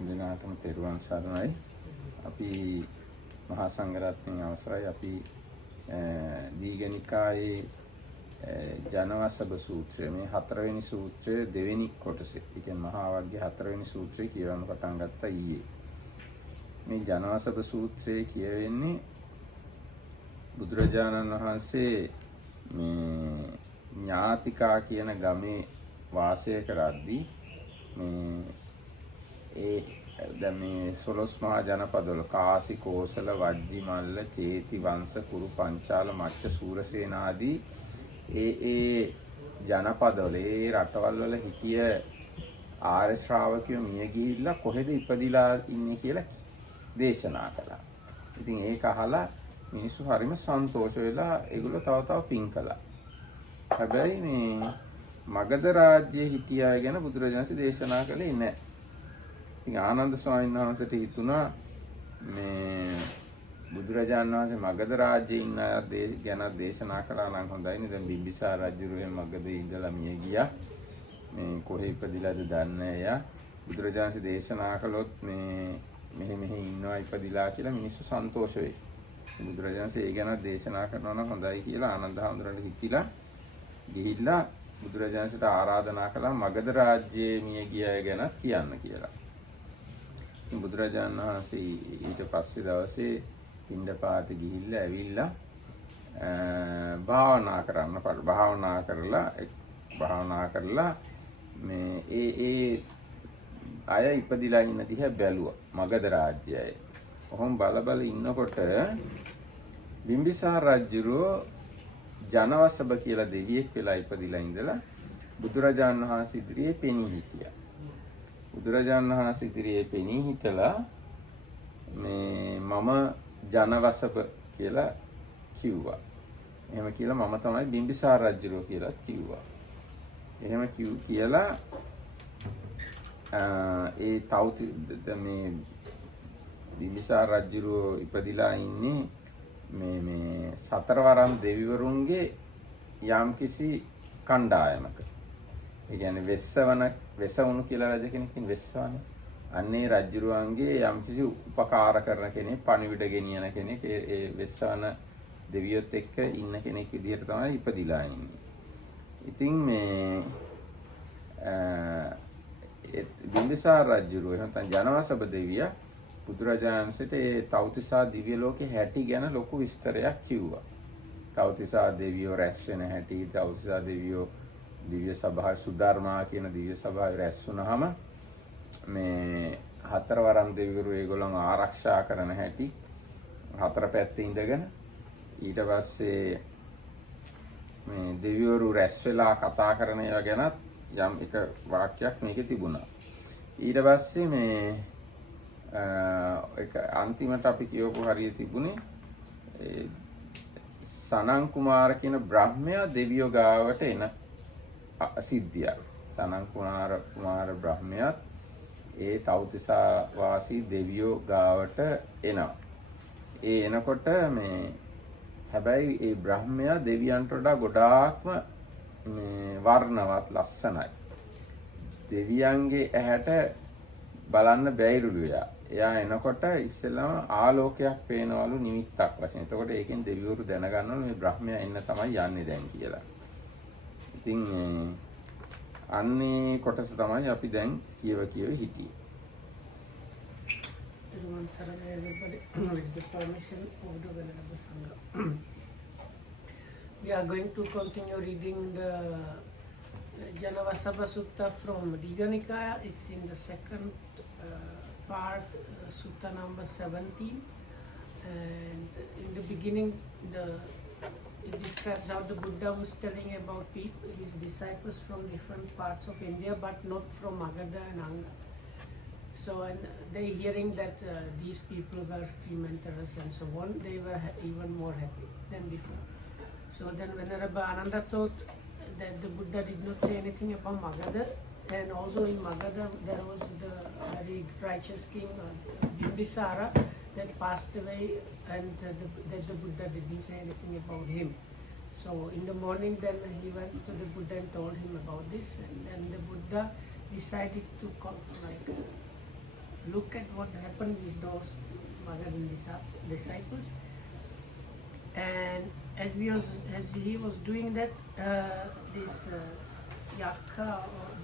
දිනාටම තෙරුවන් සරණයි. අපි මහා සංඝරත්නයේ අවසරයි අපි දීඝනිකායේ ජනවසබ සූත්‍රය මේ හතරවෙනි සූත්‍රයේ දෙවෙනි කොටසේ. ඒ කියන්නේ මහා වග්ගයේ හතරවෙනි සූත්‍රය කියවන්න පටන් ගත්තා ඊයේ. මේ ජනවසබ සූත්‍රයේ කියවෙන්නේ බුදුරජාණන් වහන්සේ මේ ඥාතිකා කියන ගමේ වාසය කරද්දී දැන් මේ 12 මහා ජනපදවල කාසි කෝසල වජ්ජි මල්ල චේති වංශ කුරු පංචාල මච්ච සූරසේන ආදී ඒ ජනපදවල ඒ රටවල් වල හිටිය ආර්ය ශ්‍රාවකයෝ මිය ගිහිල්ලා කොහෙද ඉපදිලා ඉන්නේ කියලා දේශනා කළා. ඉතින් ඒක අහලා මිනිස්සු හරිම සන්තෝෂ වෙලා ඒගොල්ලෝ තව තව පින් කළා. හැබැයි මේ මගධ රාජ්‍යයේ හිටිය අය ගැන බුදුරජාණන් දේශනා කළේ නැහැ. ඉතින් ආනන්ද ස්වාමීන් වහන්සේට හිතුණා මේ බුදුරජාණන් වහන්සේ මගධ රාජ්‍යයේ ඉන්න අය ගැන දේශනා කළා නම් හොඳයිනේ. දැන් බිම්බිසාර රජුගේ මගධේ ඉඳලා මිය ගියා. මේ කොහේ ඉපදිලාද දන්නේ නැහැ. බුදුරජාණන් දේශනා කළොත් මෙහෙ ඉන්නවා ඉපදිලා කියලා මිනිස්සු සන්තෝෂ වෙයි. බුදුරජාණන් ඒ ගැන දේශනා කරනවා නම් හොඳයි කියලා ආනන්ද හඳුරන්න හිතිලා ගිහිල්ලා බුදුරජාණන්ට ආරාධනා කළා මගධ රාජ්‍යයේ මිය ගිය අය ගැන කියන්න කියලා. බුදුරජාණන් වහන්සේ ඊට පස්සේ දවසේ පින්ඩපාත ගිහිල්ලා ඇවිල්ලා භාවනා කරලා මේ ඒ අය ඉපදිලා ඉන්න දිහා බැලුවා මගධ රාජ්‍යයේ. ඔහොම බල ඉන්නකොට බිම්බිසාර රජුරෝ ජනවසබ කියලා දෙවියෙක් වෙලා ඉපදිලා ඉඳලා බුදුරජාණන් වහන්සේ ඉදිරියේ පෙනී හිටියා. බුදුරජාණන් වහන්සේ ඉදිරියේ පෙනී හිටලා මේ මම ජනවසබ කියලා කිව්වා. එහෙම කියලා මම තමයි බිම්බිසාර රජුරෝ කියලා කිව්වා. එහෙම කියලා ඒ තවුති මේ බිම්බිසාර රජුරෝ ඉපදිලා ඉන්නේ මේ සතරවරම් දෙවිවරුන්ගේ යම්කිසි කණ්ඩායමක. ඒ කියන්නේ වෙස්සවණු කියලා රජ කෙනෙක්ින් වෙස්සවණ. අන්නේ රජුරුවන්ගේ යම්කිසි උපකාර කරන කෙනෙක්, පණිවිඩ ගෙනියන කෙනෙක්, ඒ වෙස්සවණ දෙවියොත් එක්ක ඉන්න කෙනෙක් විදිහට තමයි ඉපදිලා ඉන්නේ. ඉතින් මේ බිම්බිසාර රජුරුව එහෙනම් ජනවසබ දෙවියා බුදුරජාණන්සේට ඒ තව්තිසා දිව්‍ය ලෝකේ හැටි ගැන ලොකු විස්තරයක් කිව්වා. තව්තිසා දෙවියෝ රැස් වෙන හැටි, තව්තිසා දෙවියෝ දිව්‍ය සභාවේ සුධර්මා කියන දිව්‍ය සභාවේ රැස් වුණාම මේ හතරවරම් දෙවිවරු ඒගොල්ලන් ආරක්ෂා කරන හැටි හතර පැත්තේ ඉඳගෙන ඊට පස්සේ මේ දෙවිවරු රැස් වෙලා කතා කරන ඒවා ගැනත් යම් එක වාක්‍යයක් මේකේ තිබුණා. ඊට පස්සේ මේ ඒක අන්තිමට අපි කියවපු හරිය තිබුණේ සනං කුමාර කියන බ්‍රහ්මයා දෙවියෝ ගාවට එන සිද්ධිය. සනං කුමාර බ්‍රහ්මයාත් ඒ තව්තිසා වාසී දෙවියෝ ගාවට එනවා. ඒ එනකොට මේ හැබැයි ඒ බ්‍රහ්මයා දෙවියන්ට වඩා ගොඩාක්ම වර්ණවත් ලස්සනයි. දෙවියන්ගේ ඇහැට බලන්න බැයිලුලු එයා. එයා එනකොට ඉස්සෙල්ලාම ආලෝකයක් පේනවලු නිමිත්තක් වශයෙන්. එතකොට ඒකෙන් දෙවිවරු දැනගන්නවලු මේ බ්‍රහ්මයා එන්න තමයි යන්නේ දැන් කියලා. ඉතින් අන්නේ කොටස තමයි අපි දැන් කියව හිටියේ. We are going to continue reading the Janavasabha Sutta from Dīඝanikāya. It's in the second part, Sutta number 17. And in the beginning, it describes how the Buddha was telling about people, his disciples from different parts of India, but not from Magadha and Anga. So, and they hearing that these people were stream enterers and so on, they were even more happy than before. So then Venerable Ananda thought that the Buddha did not say anything about Magadha, and also in Magadha there was the very righteous king Bimbisara that passed away, and that the Buddha didn't say anything about him. So in the morning then he went to the Buddha and told him about this, and then the Buddha decided to look at what happened with those mother and disciples. And as he was doing that, this yakka,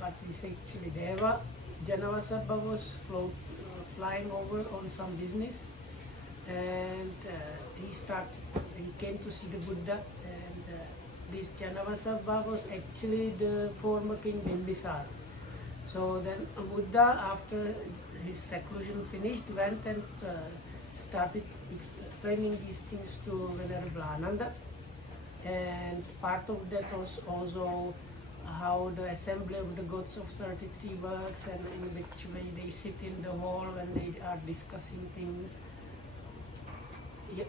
but this actually Deva, Janavasabha was flying over on some business, and he came to see the Buddha, and this Janavasabha was actually the former king Bimbisara. So then Buddha, after his seclusion finished, went and started explaining these things to Venerable Ananda, and part of that was also how the assembly of the gods of 33 works, and in which way they sit in the hall when they are discussing things.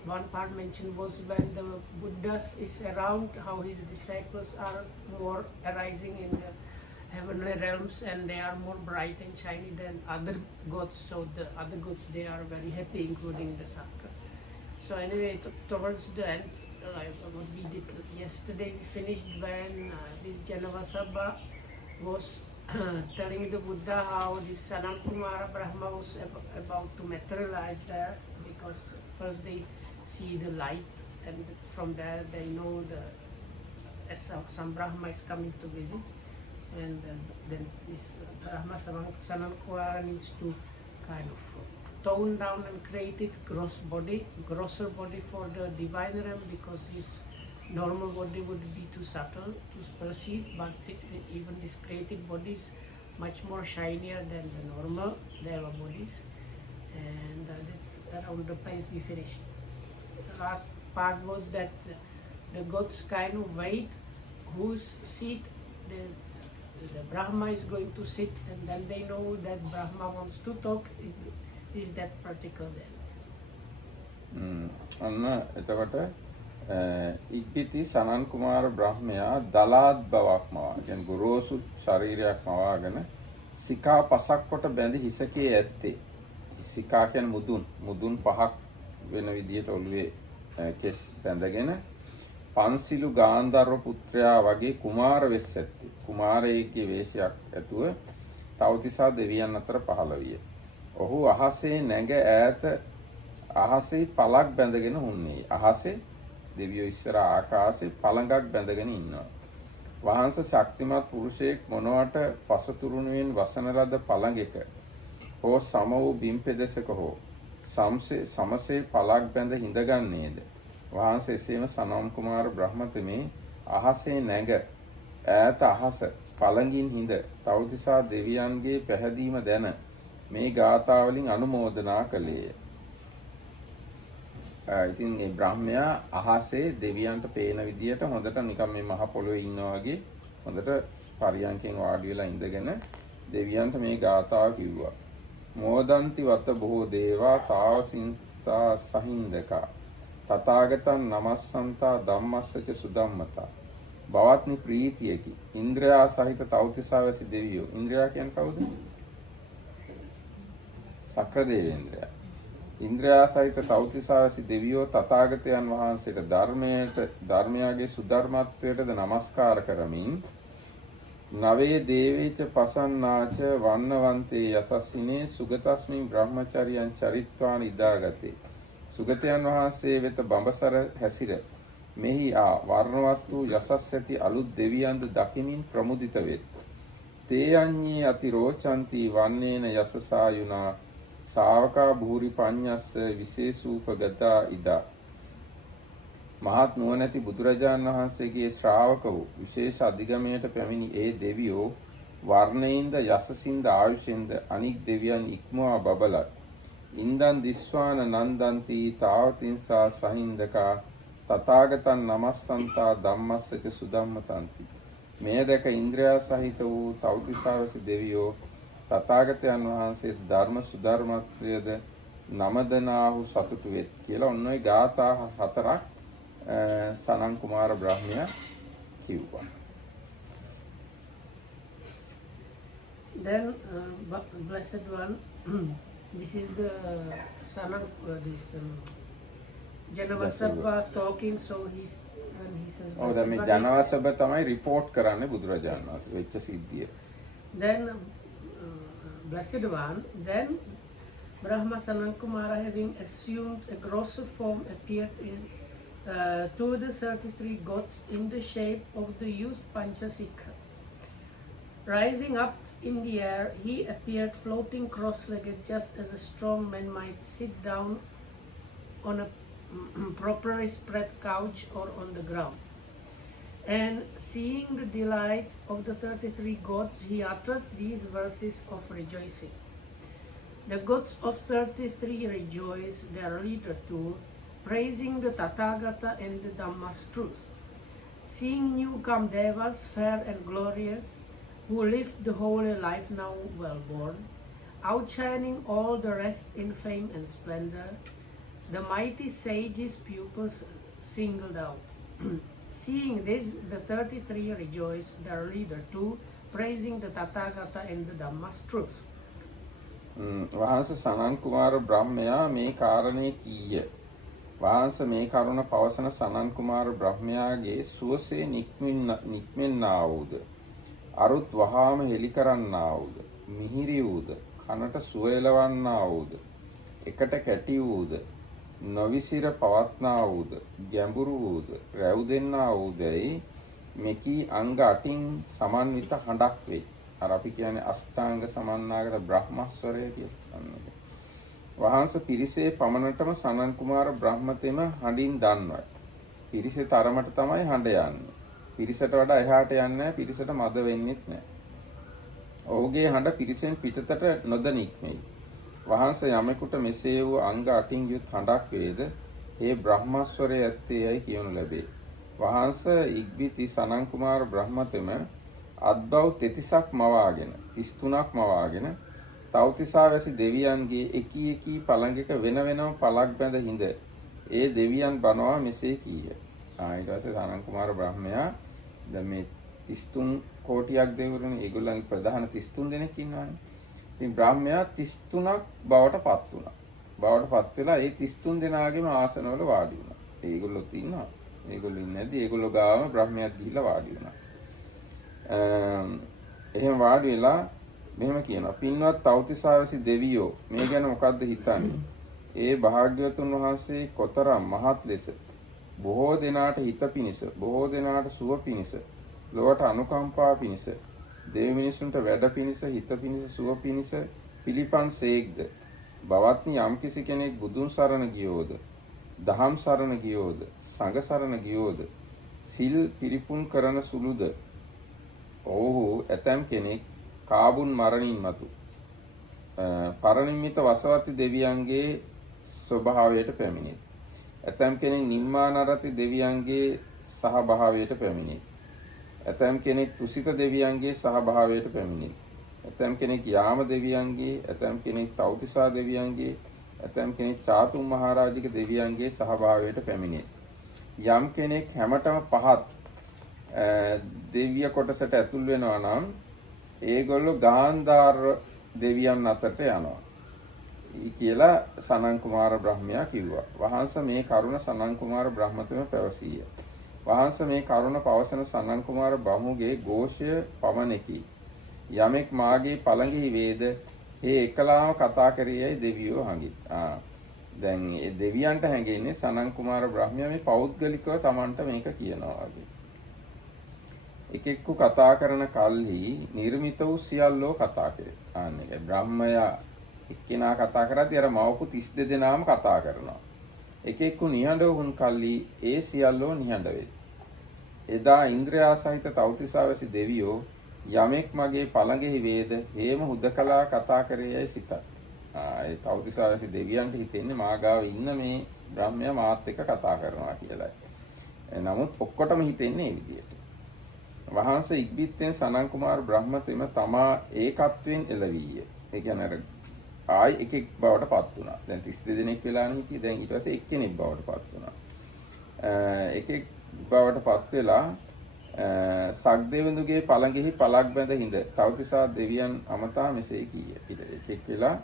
One part mentioned was when the Buddha is around, how his disciples are more arising in the heavenly realms, and they are more bright and shiny than other gods. So the other gods, they are very happy, including the Sakka. So anyway, towards the end, what we did yesterday, we finished when this Janavasabha was telling the Buddha how this Sanam Kumara Brahma was about to materialize there, because first they see the light, and from there they know some Brahma is coming to visit, and then this Brahma Sanam Kumara needs to kind of tone down and create it grosser body for the divine realm, because his normal body would be too subtle to perceive, but even this created body is much more shinier than the normal Deva bodies, and that's around the place we finished. The last part was that the gods kind of wait whose seat the Brahma is going to sit, and then they know that Brahma wants to talk. Is that particle then? අන්න එතකොට ඉක්බිති සනන් කුමාර බ්‍රහ්මයා දලාත් බවක් මවා. කියන්නේ ගොරෝසු ශරීරයක් මවාගෙන සිකා පසක් කොට බැඳි හිසකේ ඇත්තේ. සිකා කියන්නේ මුදුන් පහක් වෙන විදියට ඔළුවේ කෙස් බැඳගෙන පන්සිලු ගාන්ධර්ව පුත්‍රයා වගේ කුමාර වෙස් ඇත්තේ. කුමාරයෙක්ගේ වේශයක් ඇතුව තවතිසා දෙවියන් අතර පහළ විය. ඔහු අහසේ නැග ඈත අහසේ පළක් බැඳගෙන හුන්නේ. අහසේ දෙවියෝ ඉස්සර ආකාශේ පළඟක් බැඳගෙන ඉන්නවා. වහන්ස ශක්තිමත් පුරුෂයෙක් මොනවට පසතුරුණුවෙන් වසන ලද පළඟක හෝ සම වූ බිම් පෙදෙසක හෝ සමසේ පළක් බැඳ හිඳගන්නේද. වහන්ස එසේම සනම් කුමාර බ්‍රහ්මතමේ අහසේ නැග ඈත අහස පළඟින් හිඳ තවතිසා දෙවියන්ගේ පැහැදීම දැන මේ ගාථාවලින් අනුමෝදනා කළේය. ඉතින් මේ බ්‍රහ්මයා අහසේ දෙවියන්ට පේන විදියට හොඳට නිකන් මේ මහ පොළොවේ ඉන්නා වගේ හොඳට පරියන්කෙන් වාඩි වෙලා ඉඳගෙන දෙවියන්ට මේ ගාථාව කිව්වා. මෝදන්ති වත බොහෝ දේවා තාවසින්සා සහින්දකා තථාගතං නමස්සන්තා ධම්මස්සච සුදම්මතා බවත්නි ප්‍රීතියකි ඉන්ද්‍රයා සහිත තවතිසාවැසි දෙවියෝ. ඉන්ද්‍රයා කියන්නේ කවුද? සක්‍ර දේවේන්ද්‍රයා. ඉන්ද්‍රයා සහිත තවතිසාවැසි දෙවියෝ තථාගතයන් වහන්සේට ධර්මයාගේ සුධර්මත්වයටද නමස්කාර කරමින් නවේ දේවේච පසන්නාච වන්නවන්තේ යසස්සිනේ සුගතස්මින් බ්‍රහ්මචර්යයන් චරිත්වාන ඉදාගතේ. සුගතයන් වහන්සේ වෙත බඹසර හැසිර මෙහි වර්ණවත් වූ යසස් ඇති අලුත් දෙවියන්ද දකිමින් ප්‍රමුදිත වෙත්. තේ අඤ්ඤේ අතිරෝචන්ති වන්නේන යසසායුනා ශාවකා භූරි පඤ්ඤස්ස විශේෂූපගතා ඉදා. මහත් නුවණැති බුදුරජාණන් වහන්සේගේ ශ්‍රාවක වූ විශේෂ අධිගමයට පැමිණි ඒ දෙවියෝ වර්ණයින්ද යසසින්ද ආයුෂෙන්ද අනික් දෙවියන් ඉක්මවා බබලත්. ඉන්දන් දිස්වාන නන්දන්ති තාවතින්සා සහින්දකා තථාගතං නමස්සන්තා ධම්මස්සච සුදම්මතන්ති. මේ දැක ඉන්ද්‍රයා සහිත වූ තවතිසාවැසි දෙවියෝ තථාගතයන් වහන්සේ ධර්ම සුධර්මත්වයද නමදනාහු සතුටු වෙත් කියලා ඔන්න ඔය ගාථා හතරක් සනන් කුමාර බ්‍රහ්මයා කිව්වා. Then blessed one, this is the Sanam, Janavasabha talking, so he says. Oh, දැන් මේ ජනවසබ තමයි report කරන්නේ බුදුරජාණන් වහන්සේ වෙච්ච සිද්ධිය. Then blessed one, then Brahma Sanankumara, having assumed a grosser form, appeared to the 33 gods in the shape of the youth Panchasikha. Rising up in the air, he appeared floating cross-legged, just as a strong man might sit down on a properly spread couch or on the ground. And seeing the delight of the 33 gods, he uttered these verses of rejoicing. The gods of 33 rejoice, their leader too, praising the Tathagata and the Dhamma's truth. Seeing new-come devas, fair and glorious, who lived the holy life now well-born, outshining all the rest in fame and splendor, the mighty sages' pupils singled out. Seeing this, the 33 rejoice, their leader too, praising the Tathagata and the Dhamma's truth. වහන්ස සනන් කුමාර බ්‍රහ්මයා මේ කාරණේ කීය. වහන්ස මේ කරුණ පවසන සනන් කුමාර බ්‍රහ්මයාගේ සුවසේ නික්මෙන්නා වූද, අරුත් වහාම හෙළි කරන්නා වූද, මිහිරි වූද, කනට සුව එළවන්නා වූද, එකට කැටි වූද, නොවිසිර පවත්නා වූද, ගැඹුරු වූද, රැව් දෙන්නා වූදැයි මෙකී අංග 8න් සමන්විත හඬක් වෙයි. අර අපි කියන්නේ අෂ්ටාංග සමන්නාගත බ්‍රහ්මස්වරය කියලා. වහන්ස පිරිසේ පමණටම සනන් කුමාර බ්‍රහ්මතෙම හඬින් දන්වයි. පිරිසේ තරමට තමයි හඬ යන්නේ. පිරිසට වඩා එහාට යන්නේ නැහැ. පිරිසට මද වෙන්නෙත් නැහැ. ඔහුගේ හඬ පිරිසෙන් පිටතට නොදනික්මෙයි. වහන්ස යමෙකුට මෙසේ වූ අංග 8න් යුත් හඬක් වේද, ඒ බ්‍රහ්මස්වරය ඇත්තේයයි කියනු ලැබේ. වහන්ස ඉක්බිති සනන් කුමාර බ්‍රහ්මතෙම අත්බව 33ක් මවාගෙන 33ක් මවාගෙන තවතිසා වැසි දෙවියන්ගේ එකී පළඟක වෙන වෙනම පළක් බැඳ හිඳ ඒ දෙවියන් බනවා මෙසේ කීය. ඊට පස්සේ සනන් කුමාර බ්‍රහ්මයා දැන් මේ 33 කෝටියක් දෙවිවරුනේ, ඒගොල්ලන්ගේ ප්‍රධාන 33 දෙනෙක් ඉන්නවානේ. ඉතින් බ්‍රහ්මයා 33ක් බවට පත් වුණා. බවට පත් වෙලා ඒ 33 දෙනාගේම ආසනවල වාඩි වුණා. ඒගොල්ලොත් ඉන්නවා. ඒගොල්ලෝ ඉන්නේ නැද්දි ඒගොල්ලෝ ගාවම බ්‍රහ්මයාත් ගිහිල්ලා වාඩි වුණා. එහෙම වාඩි වෙලා මෙහෙම කියනවා, පින්වත් තවතිසාවසි දෙවියෝ මේ ගැන මොකද්ද හිතන්නේ? ඒ භාග්‍යවතුන් වහන්සේ කොතරම් මහත් ලෙස බොහෝ දෙනාට හිත පිණිස, බොහෝ දෙනාට සුව පිණිස, ලොවට අනුකම්පා පිණිස, දේව මිනිසුන්ට වැඩ පිණිස, හිත පිණිස, සුව පිණිස පිළිපන් සේක්ද? බවත්නි යම්කිසි කෙනෙක් බුදුන් සරණ ගියෝද, දහම් සරණ ගියෝද, සංඝ සරණ ගියෝද, සිල් පිරිපුන් කරන සුළුද, ඔහු ඇතම් කෙනෙක් කාබුන් මරණින් මතු පරණිමිත වසවති දෙවියන්ගේ ස්වභාවයට පැමිණේ. ඇතම් කෙනෙක් නිම්මානරති දෙවියන්ගේ සහභාවයට පැමිණේ. ඇතම් කෙනෙක් තුසිත දෙවියන්ගේ සහභාවයට පැමිණේ. ඇතම් කෙනෙක් යාම දෙවියන්ගේ, ඇතම් කෙනෙක් තවතිසා දෙවියන්ගේ, ඇතම් කෙනෙක් චාතුම් මහරජික දෙවියන්ගේ සහභාවයට පැමිණේ. යම් කෙනෙක් හැමතෙම පහත් දෙවිය කොටසට ඇතුල් වෙනවා නම් ඒගොල්ලෝ ගාන්ධාර දෙවියන් අතරට යනවා. කියලා සනන් කුමාර බ්‍රහ්මයා කිව්වා. වහන්ස මේ කරුණ සනන් කුමාර බ්‍රහ්මතම පැවසීය. වහන්ස මේ කරුණ පවසන සනන් කුමාර බමුගේ ഘോഷය පමණකි. යමෙක් මාගේ පළඟෙහි වේද, ඒ එකලාම කතා කරියයි දෙවියෝ හඟි. දැන් ඒ දෙවියන්ට හැඟෙන්නේ සනන් කුමාර බ්‍රහ්මයා මේ පෞද්ගලිකව Tamanට මේක කියනවා වගේ. එකෙක්කු කතා කරන කල්හි නිර්මිත වූ සියල්ලෝ කතා කරේ. අනේ බ්‍රහ්මයා එක්කෙනා කතා කරද්දී අර මවපු 32 දෙනාම කතා කරනවා. එකෙක්කු නිහඬ වුන් කල්හි ඒ සියල්ලෝ නිහඬ වේ. එදා ඉන්ද්‍රයා සහිත තවතිසාවසි දෙවියෝ යමෙක් මගේ පළඟෙහි වේද, හේම හුදකලා කතා කරේයයි සිතත්. ඒ තවතිසාවසි දෙවියන්ට හිතෙන්නේ මාගාව ඉන්න මේ බ්‍රහ්මයා මාත් එක්ක කතා කරනවා කියලායි. නමුත් ඔක්කොටම හිතෙන්නේ මේ විදියට. වහන්ස ඉක්බිත්තෙන් සනන් කුමාර බ්‍රහ්මතෙම තමා ඒකත්වයෙන් එළවීය. ඒ කියන්නේ අර ආයි එකෙක් බවට පත් වුණා. දැන් 32 දෙනෙක් වෙලානේ හිටියේ. දැන් ඊට පස්සේ එක්කෙනෙක් බවට පත් වුණා. එකෙක් බවට පත් වෙලා සක්දෙවිඳුගේ පළඟෙහි පළක් බැඳ හිඳ තවතිසා දෙවියන් අමතා මෙසේ කීය. එකෙක් වෙලා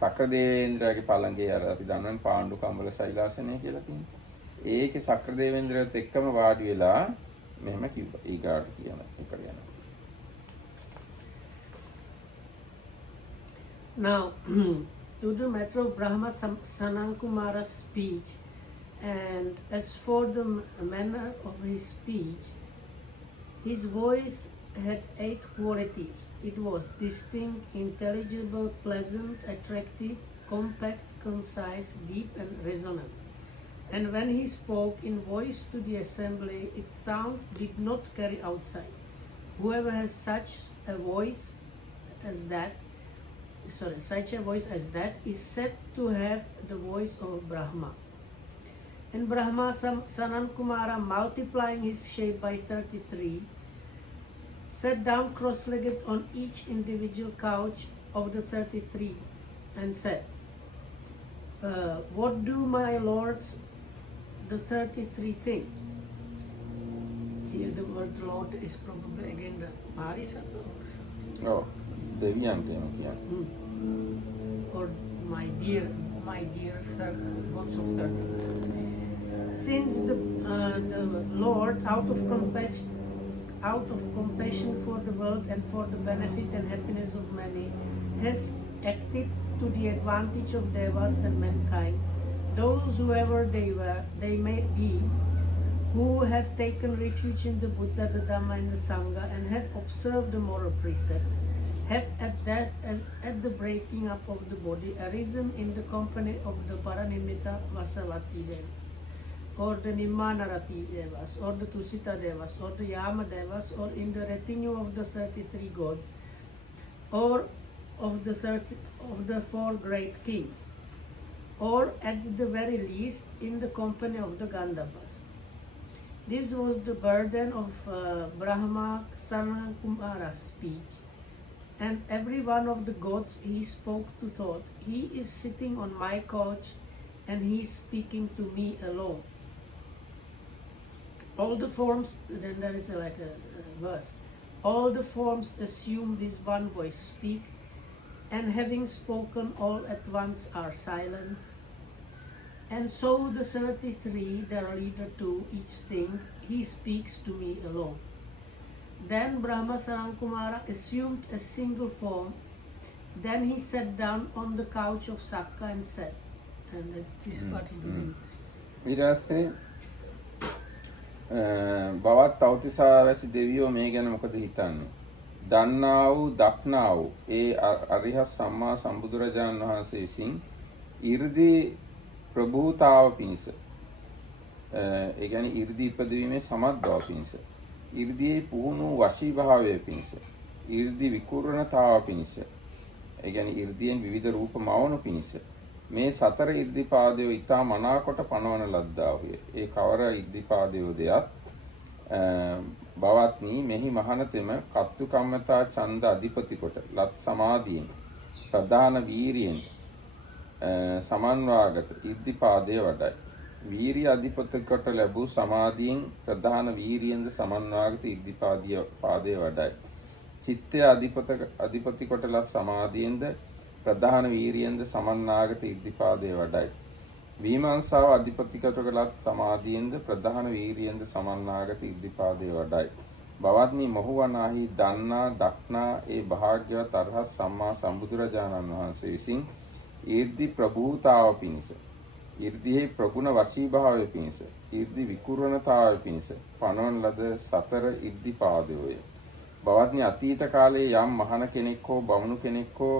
සක්‍රදේවේන්ද්‍රයාගේ පළඟේ අර අපි දන්නවනේ පාණ්ඩු කම්බල ශෛලාසනය කියලා තියෙනවා. ඒකේ සක්‍රදේවේන්ද්‍රයත් එක්කම වාඩි වෙලා මෙහෙම කිව්වා. ඊගාට කියන එක ගැන. Now, to the matter of Brahma Sanankumara's speech, and as for the manner of his speech, his voice had 8 qualities. It was distinct, intelligible, pleasant, attractive, compact, concise, deep, and resonant. And when he spoke in voice to the assembly, its sound did not carry outside. Whoever has such a voice as that is said to have the voice of Brahma. And Brahma Sanankumara, multiplying his shape by 33, sat down cross-legged on each individual couch of the 33 and said, what do my lords, the 33 think? Here the word Lord is probably again the Marisa or something. Oh, Or my dear gods of 33. Since the Lord, out of compassion for the world and for the benefit and happiness of many, has acted to the advantage of devas and mankind, those whoever they may be, who have taken refuge in the Buddha, the Dhamma, and the Sangha, and have observed the moral precepts, have at death and at the breaking up of the body arisen in the company of the Paranimitta Vasavati Devas, or the Nimmanarati Devas, or the Tusita Devas, or the Yama Devas, or in the retinue of the 33 gods, or of the 4 great kings, or at the very least in the company of the Gandharvas. This was the burden of Brahma Sanankumara's speech, and every one of the gods he spoke to thought, he is sitting on my couch and he is speaking to me alone. All the forms, then there is a verse, all the forms assume this one voice, speak, and having spoken all at once are silent. And so the 33, their leader too, each think, he speaks to me alone. Then Brahma Sanankumara assumed a single form. Then he sat down on the couch of Sakka and said, and that is what he did. ඊට බවත් තවතිසාවැසි දෙවියෝ මේ ගැන මොකද හිතන්නේ? දන්නා වූ දක්නා වූ ඒ අරිහත් සම්මා සම්බුදුරජාණන් වහන්සේ විසින් 이르දි ප්‍රභූතාව පිණිස ඒ කියන්නේ 이르දි ඉපදීමේ සමත් බව පිණිස 이르දියේ පුහුණු වශී භාවය පිණිස 이르දි විකූර්ණතාව පිණිස ඒ කියන්නේ 이르දියෙන් විවිධ රූප මවණු පිණිස මේ සතර ඉර්ධිපාදයේ ඊතා මනාකොට පනවන ලද්දාහුය. ඒ කවර ඉර්ධිපාදයෝ දෙයක් බවත්නි මෙහි මහානතෙම කත්තු කම්මතා ඡන්ද අධිපති කොට ලත් සමාධියෙන් ප්‍රධාන වීරියෙන් සමන්වාගත ඉර්ධිපාදයේ වඩයි. වීරිය අධිපති කොට ලැබූ සමාධියෙන් ප්‍රධාන වීරියෙන්ද සමන්වාගත ඉර්ධිපාදයේ වඩයි. චිත්තය අධිපති කොට ලත් සමාධියෙන්ද ප්‍රධාන වීරියෙන්ද සමන්නාගත ඉර්ධිපාදයේ වඩයි. විමර්ශාව අධිපති කොට ලත් සමාධියෙන්ද ප්‍රධාන වීරියෙන්ද සමන්නාගත ඉර්ධිපාදයේ වඩයි. බවත්නි මොහුවනාහි දන්නා දක්නා ඒ භාග්‍යවත් අරහත් සම්මා සම්බුදුරජාණන් වහන්සේ විසින් ඊර්ධි ප්‍රභූතාව පිණිස ඊර්ධියේ ප්‍රගුණ වශීභාවය පිණිස ඊර්ධි විකූර්ණතාවය පිණිස පනවන ලද සතර ඉර්ධිපාදයෝය. බවත්නි අතීත කාලයේ යම් මහණ කෙනෙක් හෝ බමුණු කෙනෙක් හෝ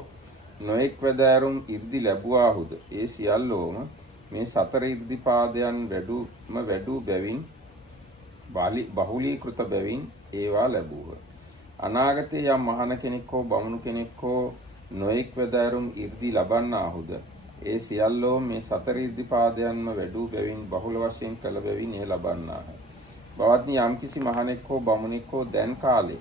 නොඑක් වදාරුම් ඉර්ධි ලැබුවාහුද ඒ සියල්ලෝම මේ සතර ඉර්ධිපාදයන් වැඩූ බැවින් බහුලීකృత බැවින් ඒවා ලැබුව. අනාගතයේ යම් මහණ කෙනෙක් හෝ බමුණු කෙනෙක් හෝ නොඑක් වදාරුම් ඉර්ධි ලබන්නාහුද ඒ සියල්ලෝම මේ සතර ඉර්ධිපාදයන්ම වැඩූ බැවින් බහුල වශයෙන් කළ බැවින් ඒ ලබන්නාහ. බවත්නි යම්කිසි මහණෙක් හෝ බමුණෙක් හෝ දැන් කාලේ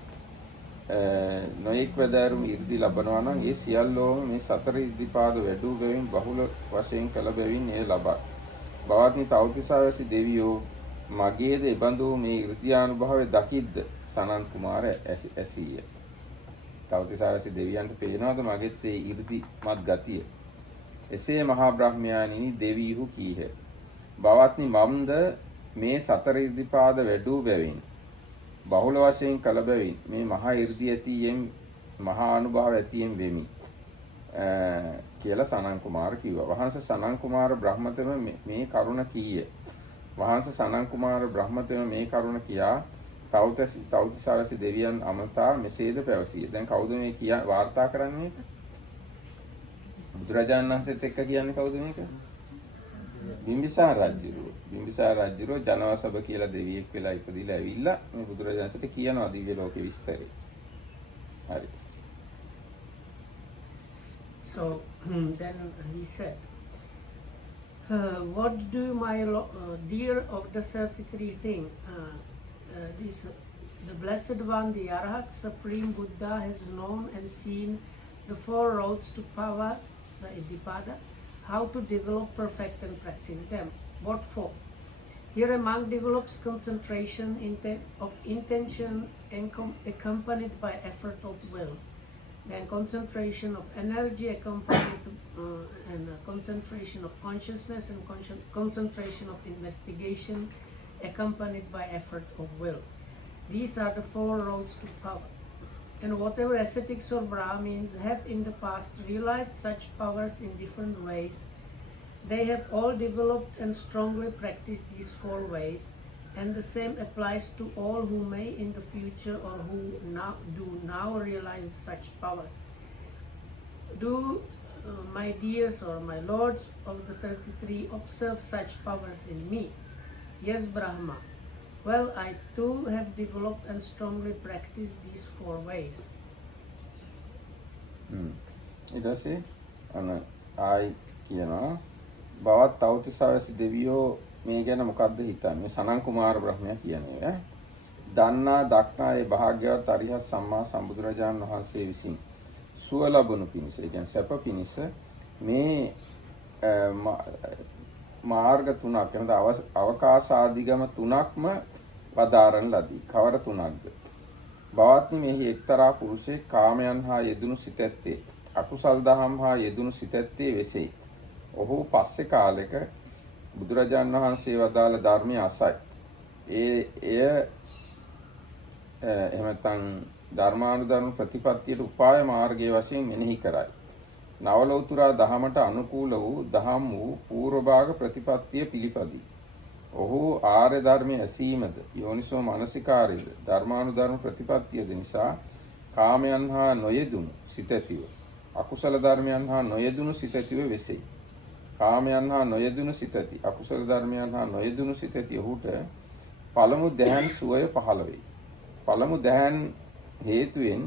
නොඑක් වදාරුම් ඉර්ධි ලබනවා නම් ඒ සියල්ලෝම මේ සතර ඉර්ධිපාද වැඩූ බැවින් බහුල වශයෙන් කළ බැවින් ඒ ලබයි. බවත්නි තවතිසාවැසි දෙවියෝ මගේද එබඳු මේ ඉර්ධියානුභවය දකිද්ද සනන් කුමාර ඇසීය. තවතිසාවැසි දෙවියන්ට පේනවාද මගෙත් ඒ ඉර්ධිමත් ගතිය? එසේ මහා බ්‍රහ්මයාණෙනි දෙවියහු කීහ. බවත්නි මම්ද මේ සතර ඉර්ධිපාද වැඩූ බැවින් බහුල වශයෙන් කළ බැවින් මේ මහා 이르දි ඇතියෙන් මහා අනුභව ඇතියෙන් වෙමි. කියලා සනන් කුමාර කිව්වා. වහන්සේ සනන් කුමාර බ්‍රහ්මතම මේ කරුණ කීය. වහන්සේ සනන් කුමාර බ්‍රහ්මතම මේ කරුණ කියා තව්තිසාරසි දෙවියන් අමතා මෙසේද පැවසිය. දැන් කවුද මේ වාර්තා කරන්නේ මේක? බුදුරජාණන් වහන්සේත් එක්ක කියන්නේ කවුද මේක? බිම්බිසාර රජුරෝ. බිම්බිසාර රජුරෝ ජනවසභ කියලා දෙවියෙක් වෙලා ඉපදිලා ඇවිල්ලා මේ බුදුරජාණන්සේට කියනවා දිව්‍ය ලෝකේ විස්තරේ. හරි. So then he said, what do my dear of the 33 thing, the Blessed One, the Arhat Supreme Buddha, has known and seen the four roads to power, the Iddhipada, how to develop, perfect and practice them. What for? Here a monk develops concentration of intention accompanied by effort of will. Then concentration of energy accompanied and concentration of consciousness and concentration of investigation accompanied by effort of will. These are the four roads to power. And whatever ascetics or Brahmins have in the past realized such powers in different ways, they have all developed and strongly practiced these four ways, and the same applies to all who may in the future or who now realize such powers. Do my dears or my lords of the 33 observe such powers in me? Yes, Brahma. Well, I too have developed and strongly practiced these four ways. ඊටසේ ආයි කියනවා බවත් තවතිසාරසි දෙවියෝ මේ ගැන මොකද්ද හිතන්නේ? සනන් කුමාර බ්‍රහ්මයා කියන්නේ දන්නා දක්නා ඒ භාග්‍යවත් අරිහත් සම්මා සම්බුදුරජාණන් වහන්සේ විසින් සුව ලැබුණු පිණිස, ඒ කියන්නේ සැප පිණිස මේ මාර්ග තුනක් එනද අවකාශාදිගම තුනක්ම වදාරන ලදී. කවර තුනක්ද? බවත්නි මෙහි එක්තරා පුරුෂයෙක් කාමයන් හා යෙදුණු සිත ඇත්තේ, අකුසල් දහම් හා යෙදුණු සිත ඇත්තේ වෙසෙයි. ඔහු පස්සේ කාලෙක බුදුරජාණන් වහන්සේ වදාළ ධර්මය අසයි. එය එහෙම නැත්නම් ධර්මානුධර්ම ප්‍රතිපත්තියට උපාය මාර්ගයේ වශයෙන් මෙනෙහි කරයි. නවලෝතුරා දහමට අනුකූල වූ දහම් වූ පූර්ව භාග ප්‍රතිපත්තිය පිළිපදී. ඔහු ආර්ය ධර්මයේ ඇසීමද යෝනිසෝ මනසිකාරයද ධර්මානුධර්ම ප්‍රතිපත්තියද නිසා කාමයන් හා නොයෙදුණු සිත ඇතිව, අකුසල ධර්මයන් හා නොයෙදුණු සිත ඇතිව වෙසෙයි. කාමයන් හා නොයෙදුණු සිත ඇති, අකුසල ධර්මයන් හා නොයෙදුණු සිත ඇති ඔහුට පළමු දැහන් සුවය පහළ වෙයි. පළමු දැහන් හේතුවෙන්